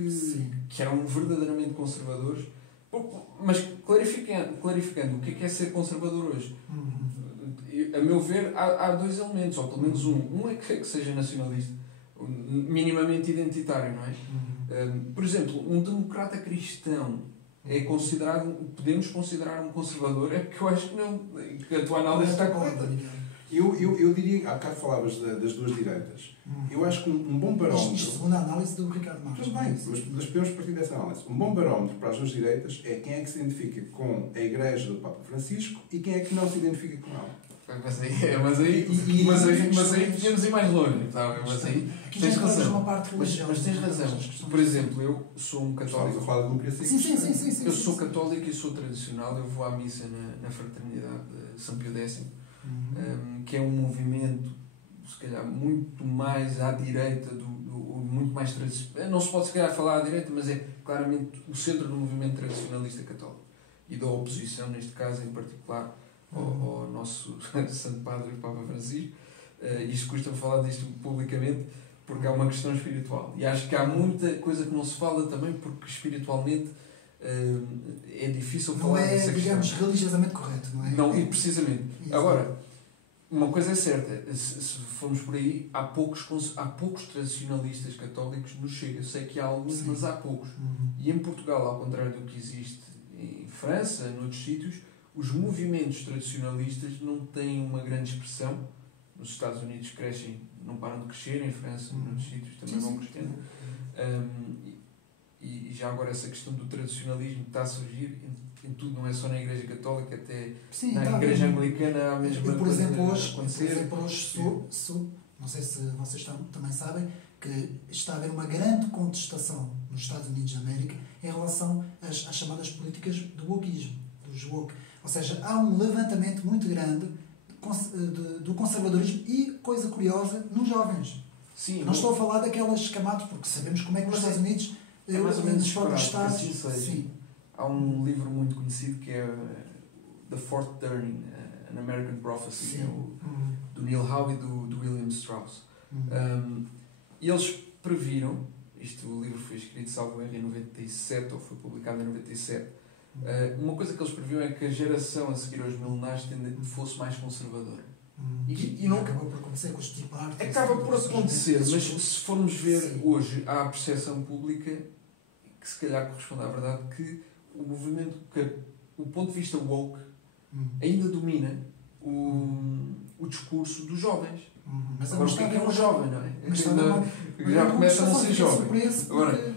que eram verdadeiramente conservadores. Mas clarificando, o que é ser conservador hoje? A meu ver, há dois elementos, ou pelo menos um. Um é que seja nacionalista, minimamente identitário, não é? Por exemplo, um democrata cristão é considerado, podemos considerar um conservador? É porque eu acho que não, que a tua análise está correta. Eu diria, há bocado falavas das duas direitas. Eu acho que um bom barómetro... Isto segundo a análise do Ricardo Marques. Tudo bem, mas podemos partir dessa análise. Um bom barómetro para as duas direitas é quem é que se identifica com a Igreja do Papa Francisco e quem é que não se identifica com ela. Mas aí podemos ir mais longe, tá? Mas aí tens razão. Mas tens razão. Por exemplo, eu sou um católico. Estamos a falar de democracia. Sim. Eu sou católico e sou tradicional. Eu vou à missa na Fraternidade de São Pio X, que é um movimento, se calhar, muito mais à direita, muito mais tradicional. Não se pode, se calhar, falar à direita, mas é claramente o centro do movimento tradicionalista católico. E da oposição, neste caso, em particular, ao nosso Santo Padre, o Papa Francisco. Isto custa-me falar disto publicamente, porque há uma questão espiritual. E acho que há muita coisa que não se fala também porque espiritualmente é difícil Não falar é, dessa digamos, questão. religiosamente correto, não é? Não, e precisamente. Exato. Agora, uma coisa é certa, se formos por aí, há poucos tradicionalistas católicos no Chega. Eu sei que há alguns, Sim. mas há poucos. E em Portugal, ao contrário do que existe em França, noutros sítios, os movimentos tradicionalistas não têm uma grande expressão. Nos Estados Unidos crescem, não param de crescer, em França, noutros sítios também vão crescendo. E já agora essa questão do tradicionalismo está a surgir em tudo, não é só na Igreja Católica, até Sim, na está a ver. Igreja Anglicana há a mesma Eu, por coisa exemplo, a hoje acontecer. não sei se vocês também sabem, que está a haver uma grande contestação nos Estados Unidos da América em relação às chamadas políticas do wokeismo, dos woke. Ou seja, há um levantamento muito grande do conservadorismo e, coisa curiosa, nos jovens. Sim, Não estou a falar daquelas camadas, porque sabemos como é que os Estados Unidos é mais ou menos discordam dos esperado Estados. que assim seja. Sim. Há um livro muito conhecido que é The Fourth Turning, An American Prophecy, Sim. do Neil Howe e do William Strauss. E eles previram, o livro foi escrito, salvo erro, em 97, ou foi publicado em 97, uma coisa que eles previam é que a geração a seguir aos milenares fosse mais conservadora. E não acabou por acontecer com os Tea Party. Acaba por acontecer, mas se formos ver Sim. hoje, há a percepção pública, que se calhar corresponde à verdade, que o movimento, que o ponto de vista woke ainda domina o discurso dos jovens. Mas Agora, o que é um jovem, não é? Mas Já começa a não ser jovem. Surpreso Agora,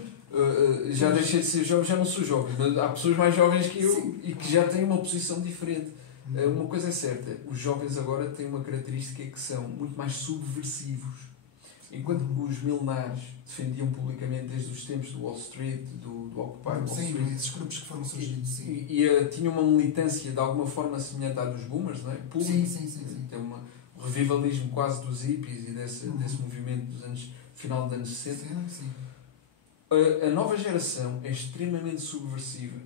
já deixei de ser jovem, já não sou jovem, mas há pessoas mais jovens que eu. Sim. E que já têm uma posição diferente. Uma coisa é certa, os jovens agora têm uma característica que são muito mais subversivos. Enquanto que os milenares defendiam publicamente desde os tempos do Wall Street, do Occupy Wall Street. Sim, esses grupos que foram surgindo, sim. E tinham uma militância de alguma forma semelhante à dos boomers, não é? Sim. Tem um revivalismo quase dos hippies e desse movimento dos anos, final dos anos 60. Sim. A nova geração é extremamente subversiva.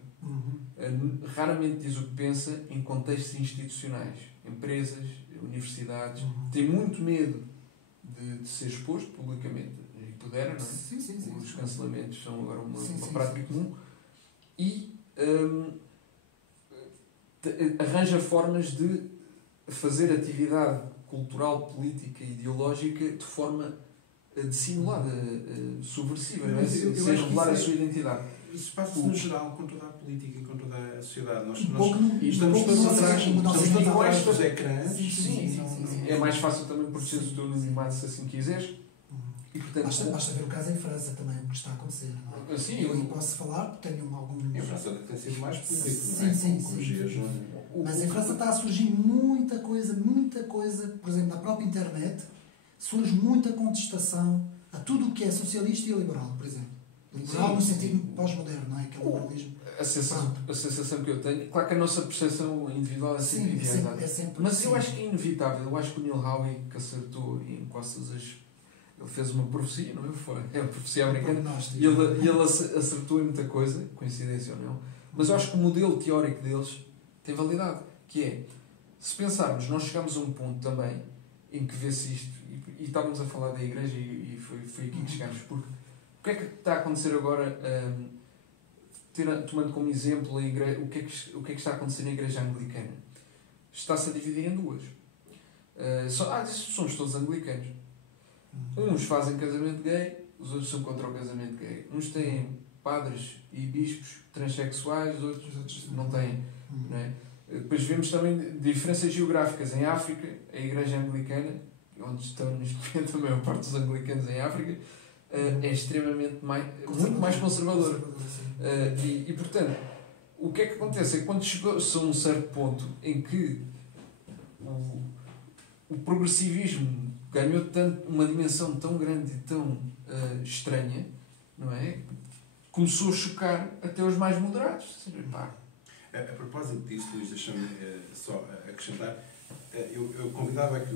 Raramente diz o que pensa em contextos institucionais, empresas, universidades. Tem muito medo de ser exposto publicamente. E pudera, não é? Sim. Os cancelamentos são agora uma prática sim. comum. E arranja formas de fazer atividade cultural, política e ideológica de forma dissimulada, subversiva, não é? Sem revelar a sua identidade. Isso passa-se no geral com toda a política e com toda a sociedade. Nós estamos todos atrás dos ecrãs. ecrãs. Sim. É mais fácil também proteger o teu anonimato se assim quiseres. E, portanto, basta ver o caso em França também, o que está a acontecer. Não é? Sim, eu posso falar, tenho alguns... Em França tem sido mais público, sim. Mas em França está a surgir muita coisa, por exemplo, na própria internet, surge muita contestação a tudo o que é socialista e liberal, por exemplo. Liberal no sentido pós-moderno, não é? Aquele liberalismo. A sensação que eu tenho, claro que a nossa percepção individual é sempre enviesada. Mas eu acho que é inevitável. Eu acho que o Neil Howe, que acertou em quase todas as... Ele fez uma profecia, não é? É uma profecia americana. E ele acertou em muita coisa, coincidência ou não. Mas eu acho que o modelo teórico deles tem validade. Que é, se pensarmos, nós chegamos a um ponto também em que vê-se isto, e estávamos a falar da igreja e foi aqui que chegámos, porque o que é que está a acontecer agora, tomando como exemplo a igreja, o que é que está a acontecer na igreja anglicana? Está-se a dividir em duas. Somos todos anglicanos. Uns fazem casamento gay, os outros são contra o casamento gay. Uns têm padres e bispos transexuais, os outros não têm. Não é? Depois vemos também diferenças geográficas. Em África, a igreja anglicana, onde estão neste momento a maior parte dos anglicanos em África, é extremamente muito mais conservadora. E, portanto, o que é que acontece? É que quando chegou-se a um certo ponto em que o progressivismo ganhou uma dimensão tão grande e tão estranha, não é? Começou a chocar até os mais moderados. A propósito disso, Luís, deixa-me só acrescentar. Eu convidava que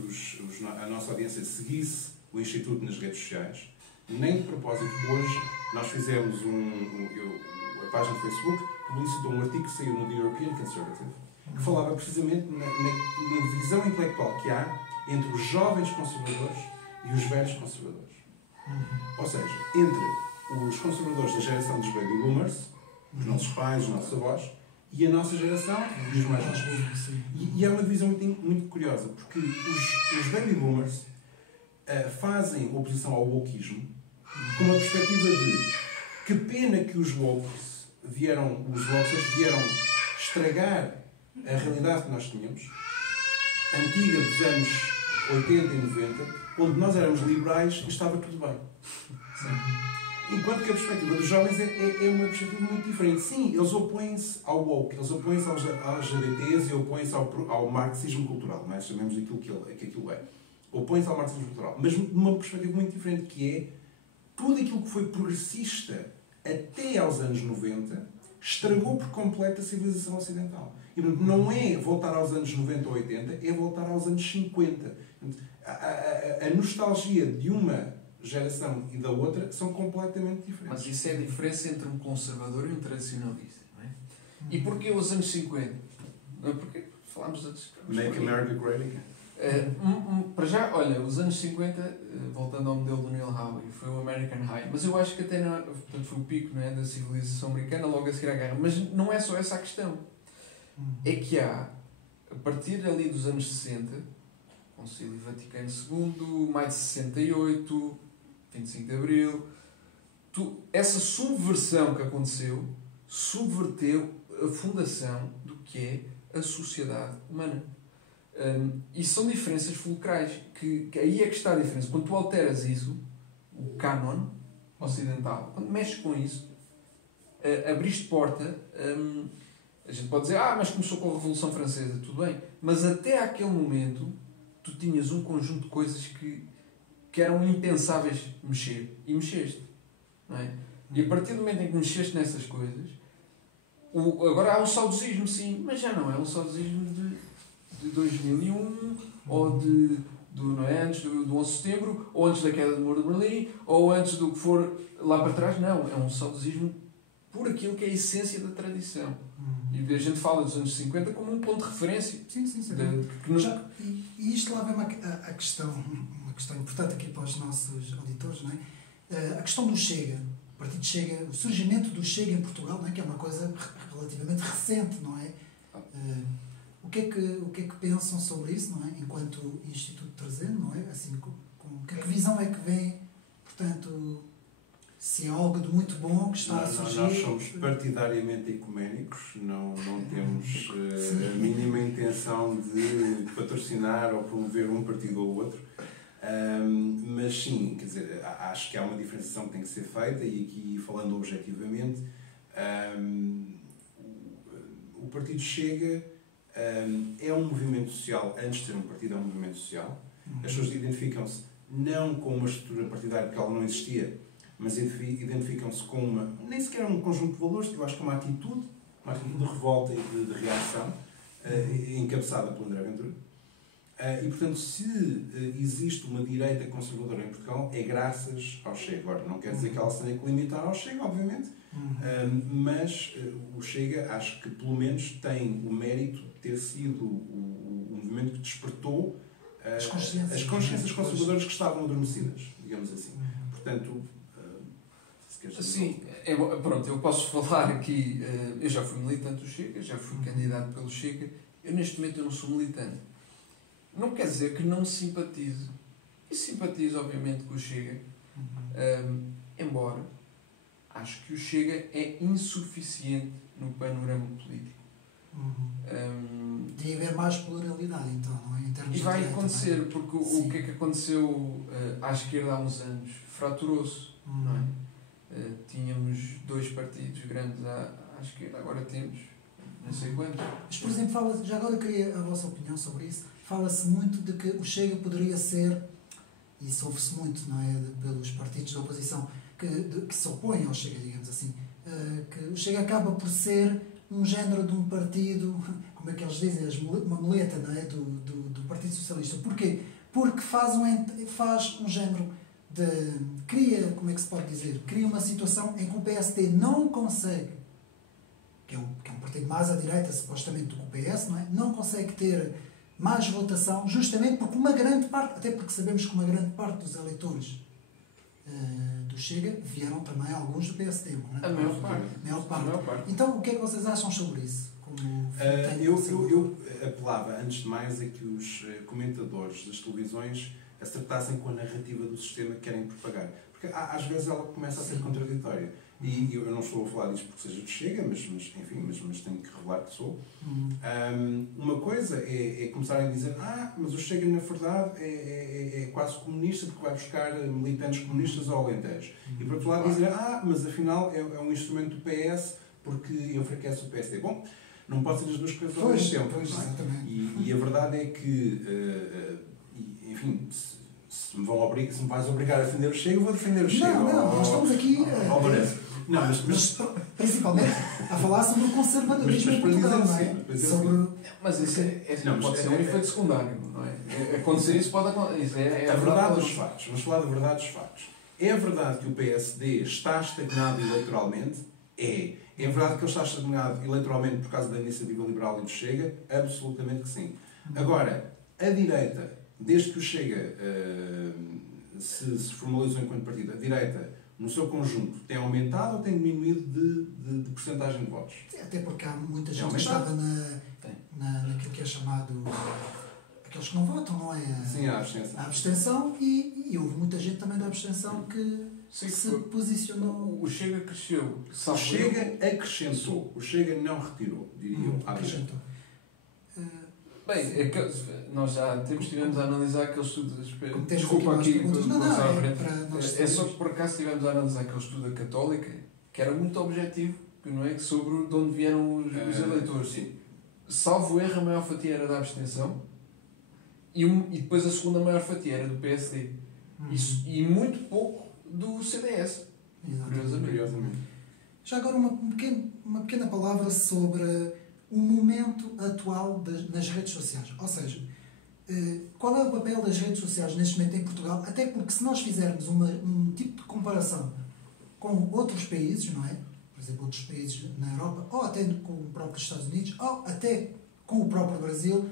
a nossa audiência seguisse o Instituto nas redes sociais. Nem de propósito, hoje nós fizemos a página do Facebook publicitou um artigo que saiu no The European Conservative que falava precisamente na divisão intelectual que há entre os jovens conservadores e os velhos conservadores. Ou seja, entre os conservadores da geração dos baby boomers, os nossos pais, os nossos avós, e a nossa geração, e os mais novos. E é uma divisão muito curiosa, porque os baby boomers fazem oposição ao wokeismo com uma perspectiva de que pena que os wokers vieram estragar a realidade que nós tínhamos, antiga dos anos 80 e 90, onde nós éramos liberais e estava tudo bem. Enquanto que a perspectiva dos jovens é uma perspectiva muito diferente. Sim, eles opõem-se ao woke, eles opõem-se aos LGBTs e opõem-se ao marxismo cultural, não é? Chamemos aquilo que aquilo é. Opõem-se ao marxismo cultural, mas numa perspectiva muito diferente, que é tudo aquilo que foi progressista até aos anos 90 estragou por completo a civilização ocidental. E não é voltar aos anos 90 ou 80, é voltar aos anos 50. A nostalgia de uma geração e da outra são completamente diferentes. Mas isso é a diferença entre um conservador e um tradicionalista, não é? E porquê os anos 50? Porque falámos antes... Make America Great Again. Para já, olha, os anos 50, voltando ao modelo do Neil Howe, foi o American High, mas eu acho que até portanto, foi o pico, não é, da civilização americana logo a seguir à guerra. Mas não é só essa a questão. É que há, a partir ali dos anos 60, Concílio Vaticano II, maio de 68, 25 de Abril, essa subversão que aconteceu subverteu a fundação do que é a sociedade humana. E são diferenças fulcrais, que aí é que está a diferença. Quando tu alteras isso, o cânon ocidental, quando mexes com isso, abriste porta, a gente pode dizer, mas começou com a Revolução Francesa, tudo bem, mas até aquele momento tu tinhas um conjunto de coisas que eram impensáveis mexer, e mexeste, não é? E a partir do momento em que mexeste nessas coisas, agora há um saudosismo, sim, mas já não é um saudosismo de 2001, ou não é, antes do 11 de setembro, ou antes da queda do Muro de Berlim, ou antes do que for lá para trás. Não, é um saudosismo por aquilo que é a essência da tradição. E a gente fala dos anos 50 como um ponto de referência. Sim. E isto lá vem a questão, uma questão importante aqui para os nossos auditores, não é? A questão do Chega, o Partido Chega, o surgimento do Chega em Portugal, não é? Que é uma coisa relativamente recente, não é? O que é que pensam sobre isso, não é? Enquanto Instituto 300, não é? Assim, que visão é que vem, portanto, se é algo de muito bom que está a surgir? Nós somos partidariamente ecuménicos, não temos a mínima intenção de patrocinar ou promover um partido ou outro, mas sim, quer dizer, acho que há uma diferenciação que tem que ser feita, e aqui, falando objetivamente, o Partido Chega é um movimento social. Antes de ser um partido, é um movimento social. As pessoas identificam-se não com uma estrutura partidária, porque ela não existia, mas identificam-se com nem sequer um conjunto de valores, eu acho que é uma atitude de revolta e de reação, encabeçada pelo André Ventura. E, portanto, se existe uma direita conservadora em Portugal, é graças ao Chega. Agora, não quer dizer que ela se tenha que limitar ao Chega, obviamente, mas o Chega, acho que pelo menos tem o mérito de ter sido o movimento que despertou as consciências conservadoras que estavam adormecidas, digamos assim. Portanto, se queres dizer... Sim, pronto, eu posso falar aqui, eu já fui militante do Chega, já fui candidato pelo Chega, neste momento eu não sou militante. Não quer dizer que não simpatizo. E simpatizo, obviamente, com o Chega, embora acho que o Chega é insuficiente no panorama político. Devia haver mais pluralidade, então, não é? Em termos e vai de acontecer, também. Porque o que é que aconteceu à esquerda há uns anos? Fraturou-se, não é? Tínhamos 2 partidos grandes à esquerda, agora temos não sei quantos. Mas, por exemplo, já agora eu queria a vossa opinião sobre isso. Fala-se muito de que o Chega poderia ser, e isso ouve-se muito, não é, pelos partidos da oposição que se opõem ao Chega, digamos assim, que o Chega acaba por ser um género de um partido, como é que eles dizem, uma muleta, não é, do Partido Socialista. Porquê? Porque faz um género cria, como é que se pode dizer, cria uma situação em que o PSD não consegue, que é um partido mais à direita, supostamente, do que o PS, não é? Não consegue ter mais votação, justamente porque uma grande parte, até porque sabemos que uma grande parte dos eleitores do Chega, vieram também alguns do PSD, não é? A maior parte. A maior parte. Então, o que é que vocês acham sobre isso? Eu apelava, antes de mais, a que os comentadores das televisões acertassem com a narrativa do sistema que querem propagar. Porque às vezes ela começa a ser contraditória. E eu não estou a falar disto porque seja do Chega, mas tenho que revelar que sou. Uma coisa é começarem a dizer mas o Chega, na verdade, é quase comunista porque vai buscar militantes comunistas ao Alentejo. E, por outro lado, dizer mas afinal é um instrumento do PS porque enfraquece o PSD. Bom, não pode ser as duas coisas ao mesmo tempo. E a verdade é que, enfim, se me vais obrigar a defender o Chega, eu vou defender o Chega. Não, nós estamos aqui não, mas principalmente a falar sobre o conservadorismo em Portugal, não é? Mas isso pode ser um efeito secundário, não é? Acontecer isso pode acontecer. A verdade dos factos. Vamos falar da verdade dos factos. É verdade que o PSD está estagnado eleitoralmente? É. É verdade que ele está estagnado eleitoralmente por causa da Iniciativa Liberal e do Chega? Absolutamente que sim. Agora, a direita, desde que o Chega se formalizou enquanto partido, a direita, no seu conjunto, tem aumentado ou tem diminuído de percentagem de votos? Sim, até porque há muita gente que estava naquilo que é chamado aqueles que não votam, não é? Sim, a abstenção. A abstenção e houve muita gente também da abstenção que se posicionou. O Chega cresceu. O Chega acrescentou. O Chega não retirou, diria eu. Acrescentou. Bem, nós já estivemos a analisar aquele estudo. Desculpa aqui. É só que por acaso estivemos a analisar aquele estudo da Católica, que era muito objetivo, não é? Sobre de onde vieram os eleitores. Sim. Salvo erro, a maior fatia era da abstenção e depois a segunda maior fatia era do PSD. E muito pouco do CDS. Curiosamente. Já agora uma pequena palavra sobre o momento atual nas redes sociais. Ou seja, qual é o papel das redes sociais neste momento em Portugal? Até porque se nós fizermos um tipo de comparação com outros países, não é? Por exemplo, outros países na Europa, ou até com o próprio Estados Unidos, ou até com o próprio Brasil,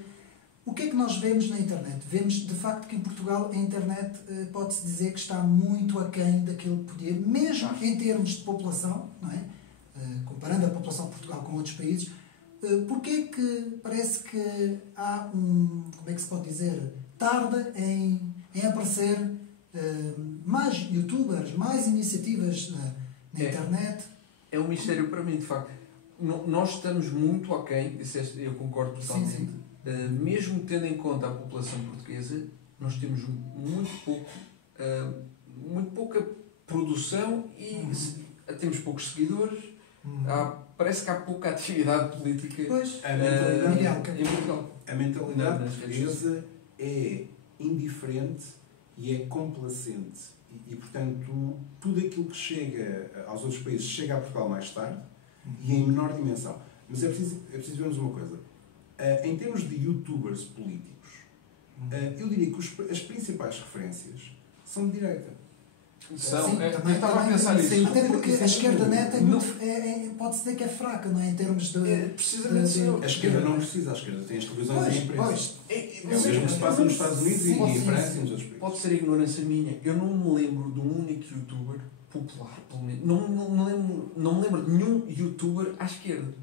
o que é que nós vemos na internet? Vemos, de facto, que em Portugal a internet pode-se dizer que está muito aquém daquilo que podia, mesmo em termos de população, não é? Comparando a população de Portugal com outros países, porquê que parece que há como é que se pode dizer, tarda em aparecer mais youtubers, mais iniciativas na internet? É um mistério para mim, de facto. Nós estamos muito aquém, eu concordo totalmente. Sim. Mesmo tendo em conta a população portuguesa, nós temos muito pouca produção e temos poucos seguidores. Parece que há pouca atividade política. Pois, em Portugal. A mentalidade portuguesa é indiferente e é complacente. E, portanto, tudo aquilo que chega aos outros países chega a Portugal mais tarde e em menor dimensão. Mas é preciso vermos uma coisa. Em termos de youtubers políticos, eu diria que as principais referências são de direita. Eu estava a pensar nisso. Até porque a esquerda neta pode-se dizer que é fraca, não é? Em termos de. Precisamente a esquerda não precisa, a esquerda tem as televisões e a imprensa. É o mesmo que se passa nos Estados Unidos e em França e nos outros países. Pode ser ignorância minha. Eu não me lembro de um único youtuber popular, pelo menos. Não me lembro de nenhum youtuber à esquerda.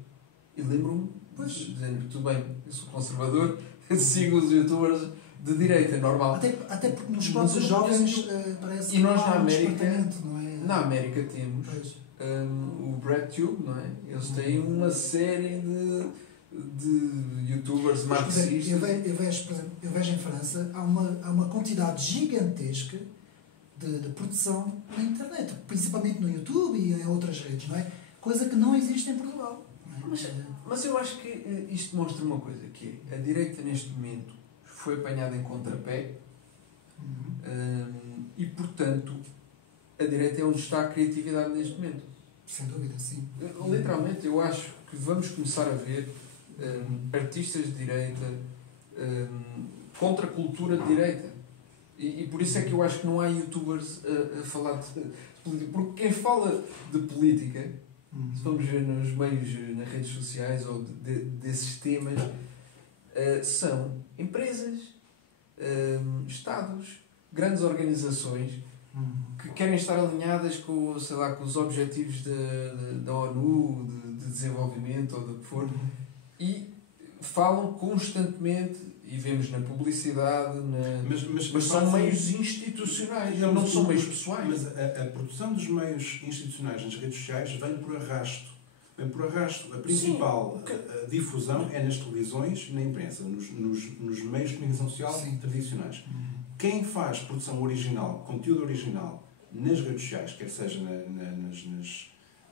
E lembro-me, dizendo que tudo bem, eu sou conservador, sigo os youtubers de direita, normal. Até porque nos próprios jovens parece que nós não há despertamento, não é? Na América temos o BreadTube, não é? Eles têm uma série de youtubers marxistas. Eu vejo em França, há uma quantidade gigantesca de produção na internet, principalmente no YouTube e em outras redes, não é? Coisa que não existe em Portugal. Não é? Mas eu acho que isto mostra uma coisa, que é a direita neste momento foi apanhada em contrapé e, portanto, a direita é onde está a criatividade neste momento. Sem dúvida, sim. Literalmente, eu acho que vamos começar a ver artistas de direita contra a cultura de direita. E por isso é que eu acho que não há youtubers a falar de política. Porque quem fala de política, se vamos ver nos meios, nas redes sociais ou desses temas, são empresas, estados, grandes organizações que querem estar alinhadas com, sei lá, com os objetivos da ONU, de desenvolvimento ou do que for, e falam constantemente, e vemos na publicidade, mas são meios institucionais, não são meios pessoais. Mas a produção dos meios institucionais nas redes sociais vem por arrasto. A principal difusão é nas televisões e na imprensa, nos meios de comunicação social tradicionais. Quem faz produção original, conteúdo original, nas redes sociais, quer seja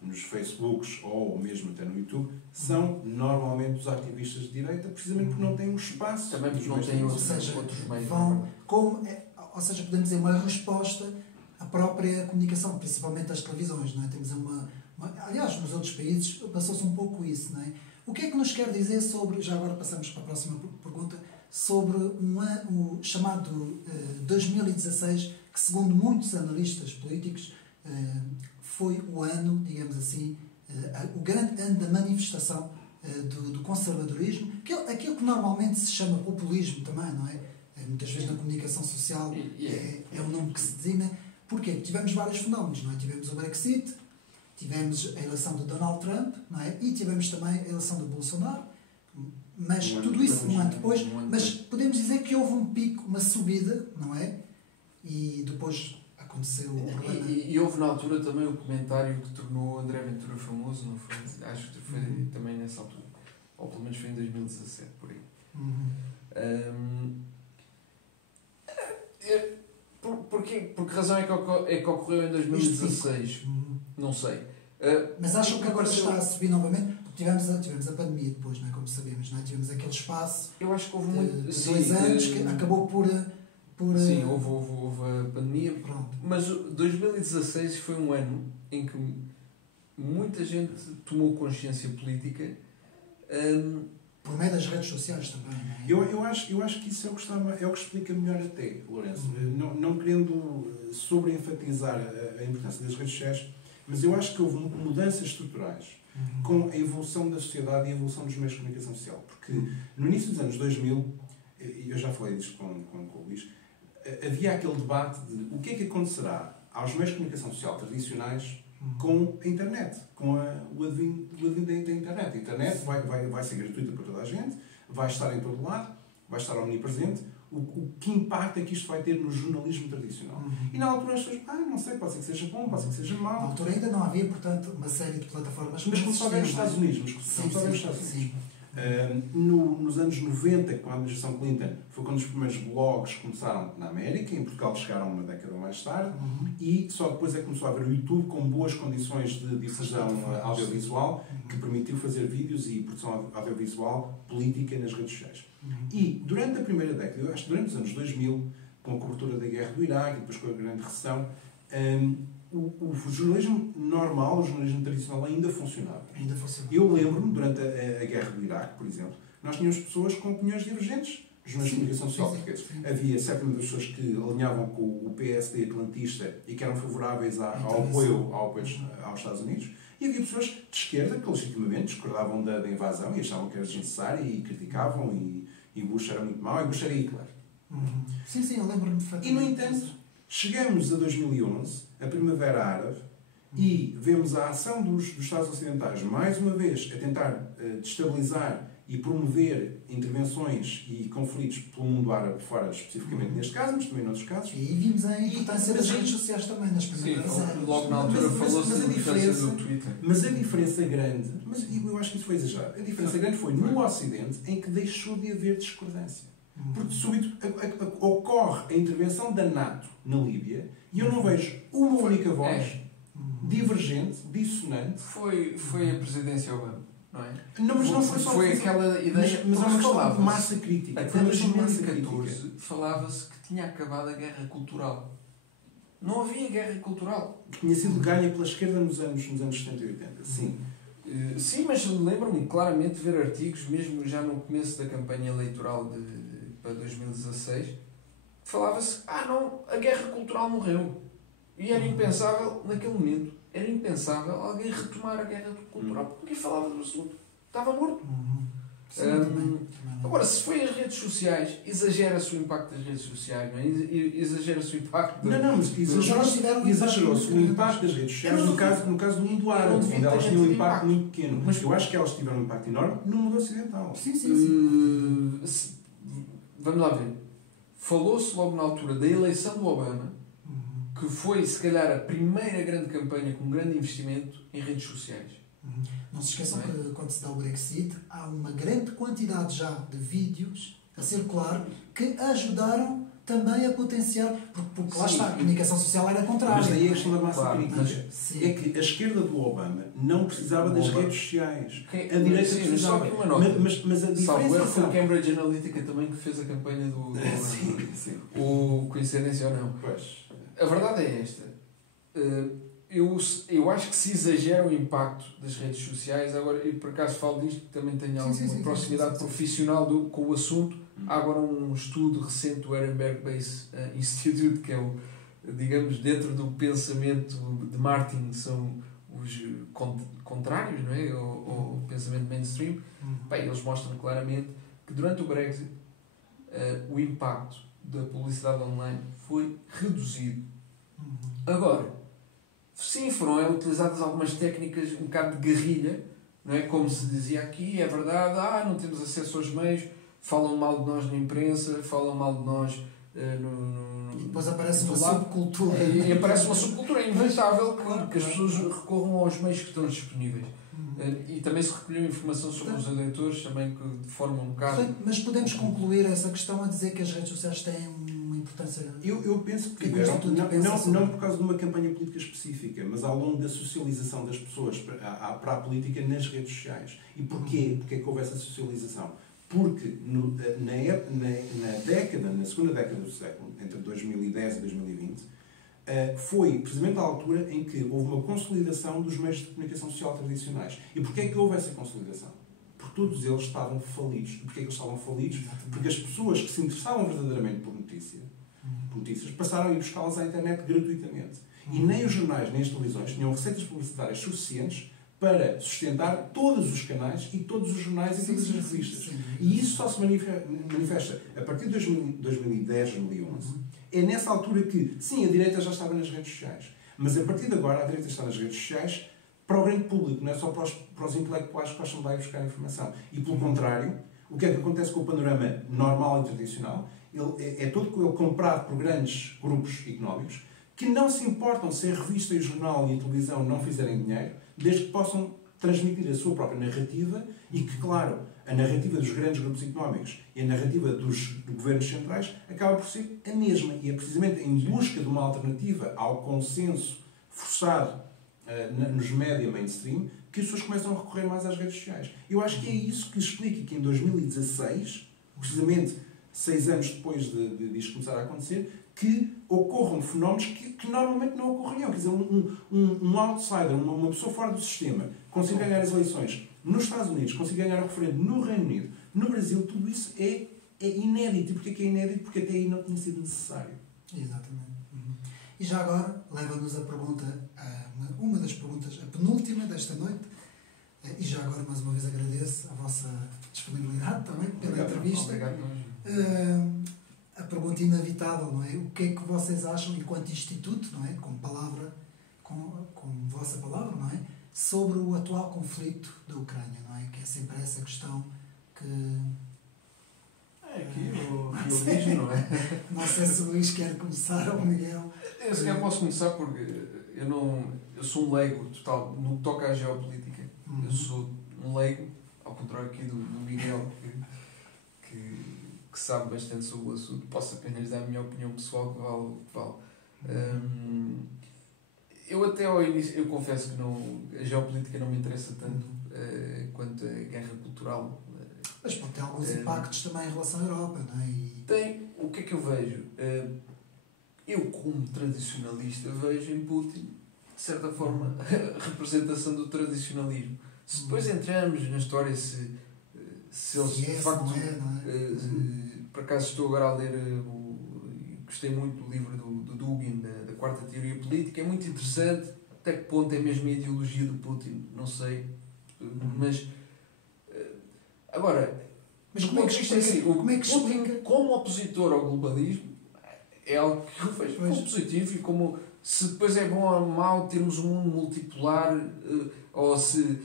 nos Facebooks ou mesmo até no YouTube, são normalmente os ativistas de direita, precisamente porque não têm um espaço. Também porque não têm outros meios. Ou seja, podemos dizer, uma resposta à própria comunicação, principalmente das televisões. Não é? Temos aliás, nos outros países passou-se um pouco isso. Não é? O que é que nos quer dizer sobre, já agora passamos para a próxima pergunta, sobre o chamado 2016, que segundo muitos analistas políticos foi o ano, digamos assim, o grande ano da manifestação do conservadorismo, aquilo que normalmente se chama populismo também, não é? Muitas vezes na comunicação social é o nome que se designa. Porquê? Porque tivemos vários fenómenos, não é? Tivemos o Brexit, tivemos a eleição de Donald Trump, não é? E tivemos também a eleição do Bolsonaro, mas tudo isso um ano depois, mas podemos dizer que houve um pico, uma subida, não é? E depois aconteceu o problema. E houve na altura também o comentário que tornou André Ventura famoso, não foi? Acho que foi também nessa altura. Ou pelo menos foi em 2017, por aí. Por que razão é que ocorreu em 2016? Não sei. Mas acham que agora está a subir novamente? Tivemos a pandemia depois, não é? Como sabemos, não é? Tivemos aquele espaço eu acho que houve muito, de 2 anos que acabou por sim, houve a pandemia. Pronto. Mas 2016 foi um ano em que muita gente tomou consciência política. Por meio das redes sociais também, não é? Eu acho que isso é o que explica melhor até, Lourenço. Não querendo sobreenfatizar a importância das redes sociais, mas eu acho que houve mudanças estruturais com a evolução da sociedade e a evolução dos meios de comunicação social. Porque no início dos anos 2000, e eu já falei disto com o Luís, havia aquele debate de o que é que acontecerá aos meios de comunicação social tradicionais com a internet, com o advento da internet. A internet vai ser gratuita para toda a gente, vai estar em todo lado, vai estar omnipresente. O que impacto é que isto vai ter no jornalismo tradicional? E na altura as pessoas, não sei, pode ser que seja bom, pode ser que seja mau. Na altura ainda não havia, portanto, uma série de plataformas. Mas começou a haver nos Estados Unidos. Nos anos 90, com a administração Clinton, foi quando os primeiros blogs começaram na América, em Portugal chegaram uma década mais tarde, e só depois é que começou a haver o YouTube com boas condições de difusão audiovisual, que permitiu fazer vídeos e produção audiovisual política nas redes sociais. E durante a primeira década, eu acho que durante os anos 2000, com a cobertura da guerra do Iraque e depois com a grande recessão, o jornalismo normal, o jornalismo tradicional ainda funcionava. Eu lembro-me, durante a guerra do Iraque, por exemplo, nós tínhamos pessoas com opiniões divergentes nos meios de comunicação social. Havia certamente pessoas que alinhavam com o PSD atlantista e que eram favoráveis ao apoio aos Estados Unidos. E havia pessoas de esquerda que legitimamente discordavam da invasão e achavam que era desnecessária e criticavam e Bush era muito mau e Bush era Hitler. Sim, eu lembro-me perfeitamente. E, no entanto, chegamos a 2011, a Primavera Árabe, e vemos a ação dos Estados Ocidentais, mais uma vez, a tentar destabilizar e promover intervenções e conflitos pelo mundo árabe fora, especificamente neste caso, mas também noutros casos. E vimos a importância das redes sociais também, nas primeiras áreas. Logo na altura falou-se da importância do Twitter. Mas a diferença grande, mas eu acho que isso foi exagerado, a diferença grande foi no Ocidente, em que deixou de haver discordância. Porque, súbito, ocorre a intervenção da NATO na Líbia e eu não vejo uma única voz divergente, dissonante. Foi a presidência Obama, não é? Não, mas não foi só. Foi aquela ideia. Mas é uma questão de massa crítica. Até 2014 falava-se que tinha acabado a guerra cultural. Não havia guerra cultural. Que tinha sido ganha pela esquerda nos anos 70 e 80, sim. Sim, mas lembro-me claramente de ver artigos, mesmo já no começo da campanha eleitoral para 2016, falava-se não, a guerra cultural morreu. E era impensável, naquele momento, era impensável alguém retomar a guerra cultural, porque falava do assunto. Estava morto. Sim, também não. Agora, se foi as redes sociais, exagera-se o impacto das redes sociais, não é? Exagera-se o impacto... Não, mas exagerou-se o impacto das redes sociais no caso do mundo árabe, onde elas tinham um impacto muito pequeno. Mas eu acho que elas tiveram um impacto enorme no mundo ocidental. Sim. Vamos lá ver. Falou-se logo na altura da eleição do Obama, que foi, se calhar, a primeira grande campanha com um grande investimento em redes sociais. Não se esqueçam que quando se dá o Brexit há uma grande quantidade já de vídeos a circular que ajudaram também a potenciar, porque lá está, a comunicação social era contrária. Mas daí a questão da massa Claro, crítica. É que a esquerda do Obama não precisava das redes sociais. A direita precisava. Mas a diferença foi a Cambridge Analytica também que fez a campanha do Obama. Sim. Ou coincidência ou não. Pois. A verdade é esta. Eu acho que se exagera o impacto das redes sociais. Agora, eu por acaso falo disto, que também tenho alguma proximidade profissional com o assunto. Há agora um estudo recente do Ehrenberg Base Institute, que é o, digamos, dentro do pensamento de Martin, são os contrários, não é? O pensamento mainstream. Bem, eles mostram claramente que durante o Brexit o impacto da publicidade online foi reduzido. Agora, sim, foram utilizadas algumas técnicas um bocado de guerrilha, não é? Como se dizia aqui, é verdade, não temos acesso aos meios, falam mal de nós na imprensa, falam mal de nós e depois aparece uma subcultura. E aparece uma subcultura, é inevitável que as pessoas recorram aos meios que estão disponíveis. E também se recolheu informação sobre os eleitores, também que de forma um bocado... Mas podemos concluir essa questão a dizer que as redes sociais têm uma importância... Eu penso que tiveram, não por causa de uma campanha política específica, mas ao longo da socialização das pessoas para a política nas redes sociais. E porquê? Porque é que houve essa socialização? Porque na segunda década do século, entre 2010 e 2020, foi precisamente a altura em que houve uma consolidação dos meios de comunicação social tradicionais. E porquê é que houve essa consolidação? Porque todos eles estavam falidos. E porquê é que eles estavam falidos? Porque as pessoas que se interessavam verdadeiramente por notícias passaram a ir buscá-las à internet gratuitamente. E nem os jornais, nem as televisões tinham receitas publicitárias suficientes para sustentar todos os canais e todos os jornais e todas as revistas. E isso só se manifesta a partir de 2010, 2011. É nessa altura que, sim, a direita já estava nas redes sociais, mas a partir de agora a direita está nas redes sociais para o grande público, não é só para os intelectuais que gostam de lá ir buscar informação. E pelo contrário, o que é que acontece com o panorama normal e tradicional? Ele é todo comprado por grandes grupos económicos que não se importam se a revista, e o jornal e a televisão não fizerem dinheiro, desde que possam transmitir a sua própria narrativa e que, claro, a narrativa dos grandes grupos económicos e a narrativa dos governos centrais acaba por ser a mesma. E é precisamente em busca de uma alternativa ao consenso forçado nos média mainstream que as pessoas começam a recorrer mais às redes sociais. Eu acho que é isso que explica que em 2016, precisamente 6 anos depois de isto começar a acontecer, que ocorram fenómenos que normalmente não ocorreriam. Quer dizer, um outsider, uma pessoa fora do sistema, consiga ganhar as eleições nos Estados Unidos, consiga ganhar o referendo no Reino Unido, no Brasil, tudo isso é inédito. E porquê que é inédito? Porque até aí não tinha sido necessário. Exatamente. E já agora, leva-nos a pergunta, uma das perguntas, a penúltima desta noite, e já agora, mais uma vez, agradeço a vossa disponibilidade também pela entrevista. Obrigado. A pergunta inevitável, não é? O que é que vocês acham, enquanto instituto, não é? Com palavra, com vossa palavra, não é? Sobre o atual conflito da Ucrânia, não é? Que é sempre essa questão que... Aqui o realismo, não é? Não sei se o Luís quer começar ou o Miguel. Eu posso começar porque eu sou um leigo total no que toca à geopolítica. Eu sou um leigo, ao contrário aqui do Miguel, que sabe bastante sobre o assunto. Posso apenas dar a minha opinião pessoal, que vale. Eu até ao início, eu confesso que a geopolítica não me interessa tanto quanto a guerra cultural. Mas pode ter alguns impactos também em relação à Europa, não é? Tem. O que é que eu vejo? Eu, como tradicionalista, vejo em Putin, de certa forma, a representação do tradicionalismo. Se depois entramos na história se eles, de facto... por acaso estou agora a ler, gostei muito do livro do Dugin, da Quarta Teoria Política, é muito interessante. Até que ponto é mesmo a ideologia do Putin? Não sei. Mas... Agora, mas como é que explica? Como é que explica? Como opositor ao globalismo, é algo que eu vejo como positivo e como se depois é bom ou mau termos um mundo multipolar, ou se...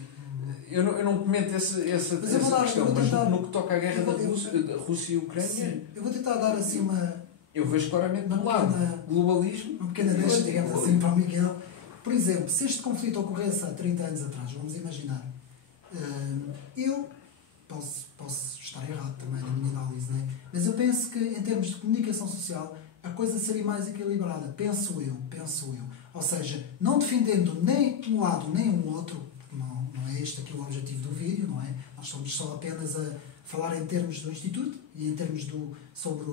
Eu não comento essa questão, mas no que toca à guerra da Rússia e Ucrânia... Eu vou tentar dar assim uma... Eu vejo claramente de um lado globalismo... Uma pequena deixa, digamos assim, para o Miguel. Por exemplo, se este conflito ocorresse há 30 anos atrás, vamos imaginar, eu posso estar errado também na minha análise, não é? Mas eu penso que, em termos de comunicação social, a coisa seria mais equilibrada. Penso eu. Ou seja, não defendendo nem um lado nem o outro, não é este aqui o objetivo do vídeo, não é? Nós estamos só apenas a falar em termos do Instituto e em termos sobre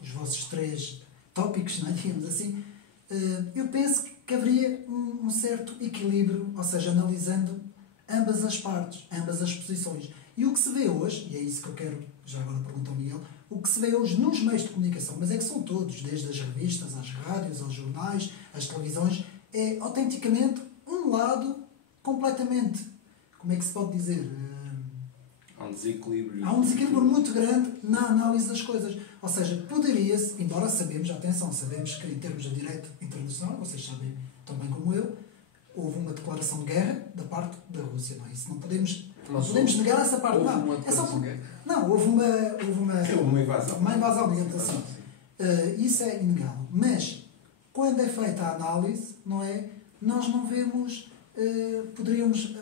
os vossos 3 tópicos, não é? Digamos assim. Eu penso que haveria um certo equilíbrio, ou seja, analisando ambas as partes, ambas as posições. E o que se vê hoje, e é isso que eu quero, já agora pergunto ao Miguel, o que se vê hoje nos meios de comunicação, mas é que são todos, desde as revistas, às rádios, aos jornais, às televisões, é autenticamente um lado completamente, como é que se pode dizer? Há um desequilíbrio. Há um desequilíbrio muito grande na análise das coisas. Ou seja, poderia-se, embora sabemos que em termos de direito internacional, vocês sabem tão bem como eu, houve uma declaração de guerra da parte da Rússia. Não é? Isso não podemos negar essa parte. Houve uma invasão. Uma invasão, digamos assim. Isso é inegável. Mas, quando é feita a análise, não é? Nós não vemos... poderíamos...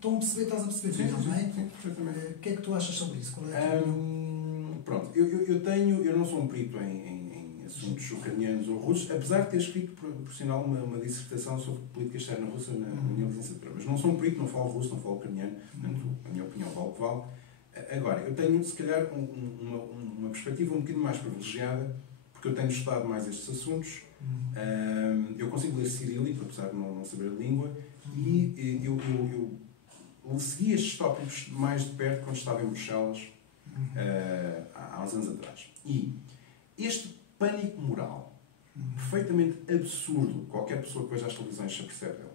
estás a perceber? Sim, não é? Sim, perfeitamente. O que é que tu achas sobre isso? Qual é a tua opinião? Pronto, eu não sou um perito em assuntos ucranianos ou russos, apesar de ter escrito, por sinal, uma dissertação sobre política externa russa na minha licenciatura. Mas não sou um perito, não falo russo, não falo ucraniano, portanto, a minha opinião vale o que vale. Agora, eu tenho, se calhar, uma perspectiva um bocadinho mais privilegiada, porque eu tenho estudado mais estes assuntos. Eu consigo ler cirílico, apesar de não saber a língua, e eu segui estes tópicos mais de perto quando estava em Bruxelas, há uns anos atrás. E este pânico moral, perfeitamente absurdo, qualquer pessoa que veja as televisões se apercebe dele,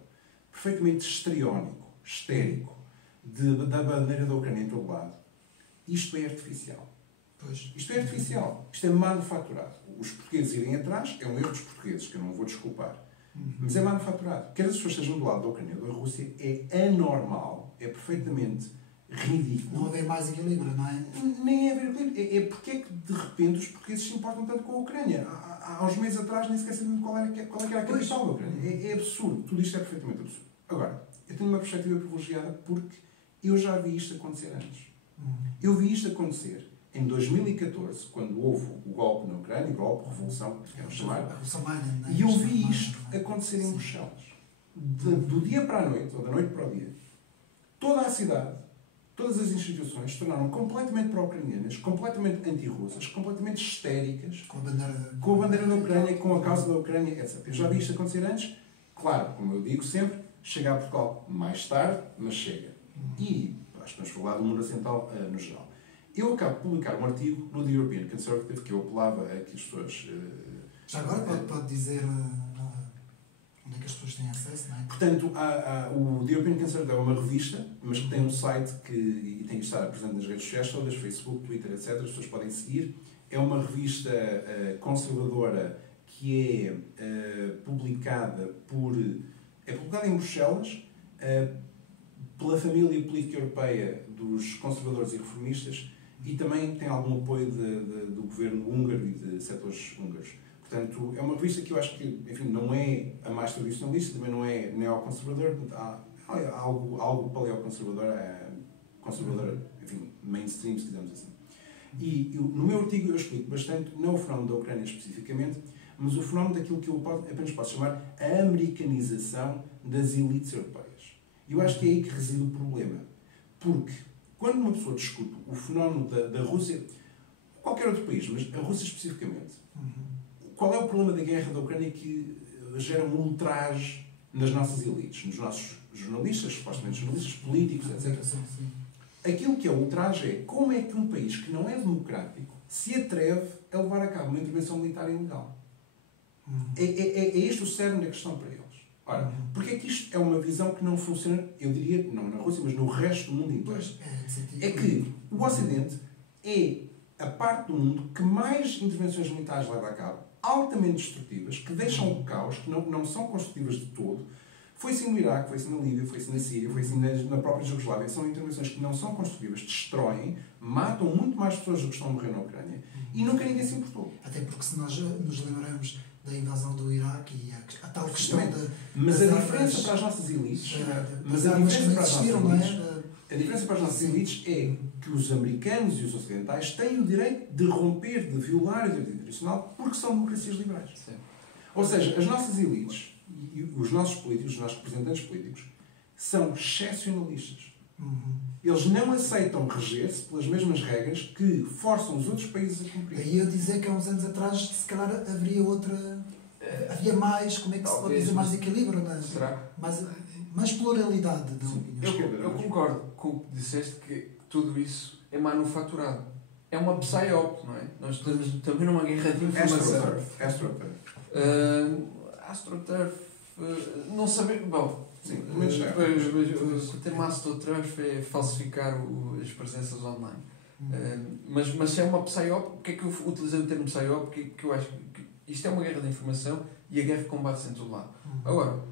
perfeitamente histriónico, histérico, da bandeira da Ucrânia em todo lado, isto é artificial. Isto é artificial. Isto é manufaturado. Os portugueses irem atrás é um erro dos portugueses, que eu não vou desculpar. Mas é manufaturado. Quer as pessoas estejam do lado da Ucrânia ou da Rússia, é anormal, é perfeitamente ridículo. Não haver mais equilíbrio, não é? Nem é haver equilíbrio. É porque é que, de repente, os portugueses se importam tanto com a Ucrânia. Há uns meses atrás nem sequer sabíamos qual era a capital da Ucrânia. É absurdo. Tudo isto é perfeitamente absurdo. Agora, eu tenho uma perspectiva privilegiada porque eu já vi isto acontecer antes. Eu vi isto acontecer em 2014, quando houve o golpe na Ucrânia, o golpe, a revolução, que queremos chamar, e eu vi isto acontecer em Bruxelas. Do dia para a noite, ou da noite para o dia, toda a cidade, todas as instituições se tornaram completamente pró-ucranianas, completamente anti-russas, completamente histéricas, com a bandeira da Ucrânia, com a causa da Ucrânia, etc. Eu já vi isto acontecer antes. Claro, como eu digo sempre, chega a Portugal mais tarde, mas chega. E acho que vamos falar do mundo ocidental no geral. Eu acabo de publicar um artigo no The European Conservative que eu apelava a que as pessoas... Já agora pode dizer onde é que as pessoas têm acesso, não é? Portanto, o The European Conservative é uma revista, mas que tem um site e tem que estar presente nas redes sociais todas, Facebook, Twitter, etc. As pessoas podem seguir. É uma revista conservadora que é publicada em Bruxelas pela família política europeia dos conservadores e reformistas e também tem algum apoio do governo húngaro e de setores húngaros. Portanto, é uma revista que eu acho que, enfim, não é a mais tradicionalista, também não é neoconservador, há algo paleoconservador, conservador, enfim, mainstream, se quisermos assim. E no meu artigo eu explico bastante, não o fenómeno da Ucrânia especificamente, mas o fenómeno daquilo que eu apenas posso chamar a americanização das elites europeias. E eu acho que é aí que reside o problema. Porque, quando uma pessoa discute o fenómeno da Rússia, qualquer outro país, mas a Rússia especificamente, qual é o problema da guerra da Ucrânia que gera um ultraje nas nossas elites, nos nossos jornalistas, supostamente jornalistas, políticos, etc. Aquilo que é o ultraje é como é que um país que não é democrático se atreve a levar a cabo uma intervenção militar ilegal. É este o cerne da questão para eles. Ora, porque é que isto é uma visão que não funciona, eu diria, não na Rússia, mas no resto do mundo inteiro? Pois, É que o Ocidente é a parte do mundo que mais intervenções militares leva a cabo, altamente destrutivas, que deixam o caos, que não são construtivas de todo. Foi assim no Iraque, foi assim na Líbia, foi assim na Síria, foi assim na própria Jugoslávia. São intervenções que não são construtivas, destroem, matam muito mais pessoas do que estão a morrer na Ucrânia e nunca ninguém se importou. Até porque se nós nos lembramos da invasão do Iraque e a tal questão da... Mas a diferença para as nossas elites... Mas a diferença para as nossas elites... A diferença para as nossas elites é que os americanos e os ocidentais têm o direito de romper, de violar o direito internacional porque são democracias liberais. Sim. Ou seja, as nossas elites e os nossos políticos, os nossos representantes políticos, são excepcionalistas. Eles não aceitam reger-se pelas mesmas regras que forçam os outros países a cumprir. Daí eu dizer que há uns anos atrás, se calhar, haveria outra... Havia mais, como é que se pode dizer, mais equilíbrio, não é? Será? Mais pluralidade de opiniões. Eu concordo com o que disseste, que tudo isso é manufaturado. É uma psyop, não é? Nós estamos também numa guerra de informação. AstroTurf, não sabemos. Bom, sim, o termo AstroTurf é falsificar as presenças online. Mas se é uma psyop, porque é que eu utilizei o termo psyop? Porque eu acho que isto é uma guerra de informação e a guerra combate-se em todo lado. Agora,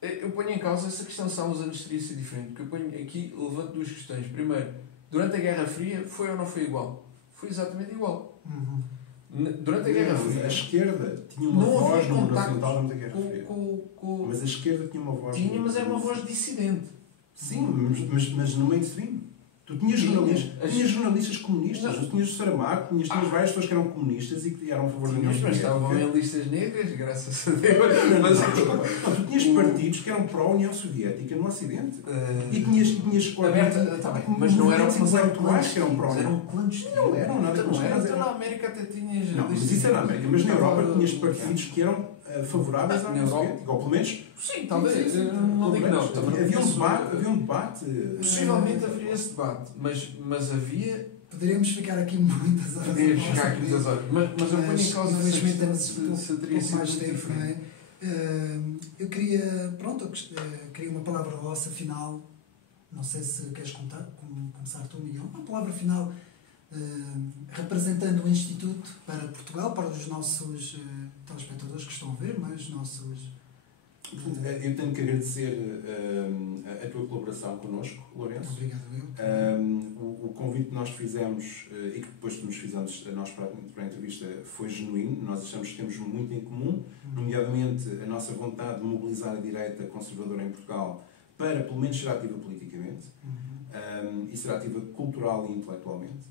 eu ponho em causa essa questão se há uns anos teria sido diferente, porque eu ponho aqui, levanto duas questões. Primeiro, durante a Guerra Fria, foi ou não foi igual? Foi exatamente igual. Durante a Guerra Fria... A esquerda tinha uma voz no mundo ocidental durante a Guerra Fria. Mas a esquerda tinha uma voz... Tinha, mas era uma voz dissidente. Sim, mas no mainstream. Tu tinhas jornalistas comunistas, tu tinhas o Saramago, tinhas várias pessoas que eram comunistas e que eram a favor da União Soviética. Mas estavam em listas negras, graças a Deus. Tu tinhas partidos que eram pró-União Soviética no Ocidente. E tinhas mas não eram intelectuais que eram pró-União. Eram clandestinos. Não eram nada clandestinos. Então na América até tinhas... Não, mas isso era na América. Mas na Europa tinhas partidos que eram favoráveis à União Soviética. Ou pelo menos... Sim, talvez. Não digo não. Havia um debate. Possivelmente haveria esse debate. Mas havia... Poderíamos ficar aqui muitas horas. Poderíamos ficar aqui muitas horas. Mas eu ponho em causa infelizmente temos um pouco mais tempo, não é? Eu queria... Pronto, eu queria uma palavra vossa final. Não sei se queres começar tu, Miguel. Uma palavra final representando o Instituto para Portugal, para os nossos telespectadores que estão a ver, mas os nossos... Eu tenho que agradecer a tua colaboração connosco, Lourenço. Obrigado, o convite que nós fizemos e que depois nos fizemos a nós para a entrevista foi genuíno. Nós achamos que temos muito em comum, nomeadamente a nossa vontade de mobilizar a direita conservadora em Portugal para, pelo menos, ser ativa politicamente e ser ativa cultural e intelectualmente.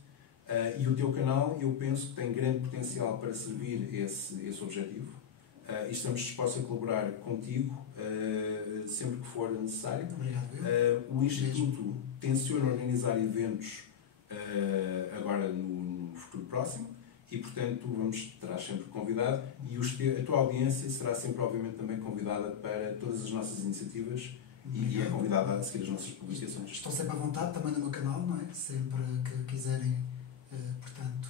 E o teu canal, eu penso que tem grande potencial para servir esse objetivo. E estamos dispostos a colaborar contigo sempre que for necessário. O Instituto tenciona organizar eventos agora no futuro próximo e, portanto, terás sempre convidado e a tua audiência será sempre, obviamente, também convidada para todas as nossas iniciativas e é convidada a seguir as nossas publicações. Estão sempre à vontade também no meu canal, não é? Sempre que quiserem, portanto,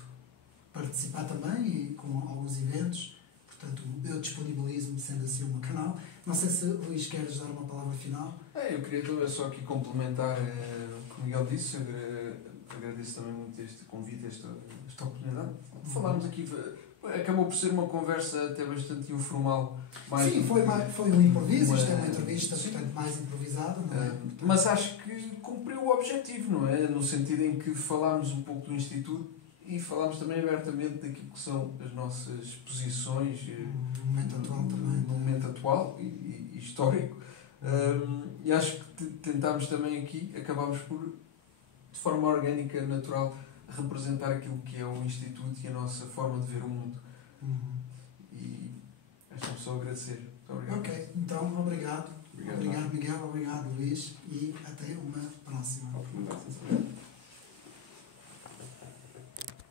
participar também e com alguns eventos. Portanto, eu disponibilizo-me sendo assim o meu canal. Não sei se, Luís, queres dar uma palavra final? Eu queria só aqui complementar o que o Miguel disse. Agradeço também muito este convite, esta oportunidade. Falámos aqui, acabou por ser uma conversa até bastante informal. Sim, foi um improviso, isto é uma entrevista, portanto, mais improvisada. Não é? Mas acho que cumpriu o objetivo, não é? No sentido em que falámos um pouco do Instituto e falámos também abertamente daquilo que são as nossas posições no momento atual também. No momento atual e histórico. E acho que tentámos também aqui, acabámos por, de forma orgânica, natural, representar aquilo que é o Instituto e a nossa forma de ver o mundo. E esta só agradecer. Muito obrigado. Ok, então obrigado. Obrigado, Miguel. Obrigado, Luís. E até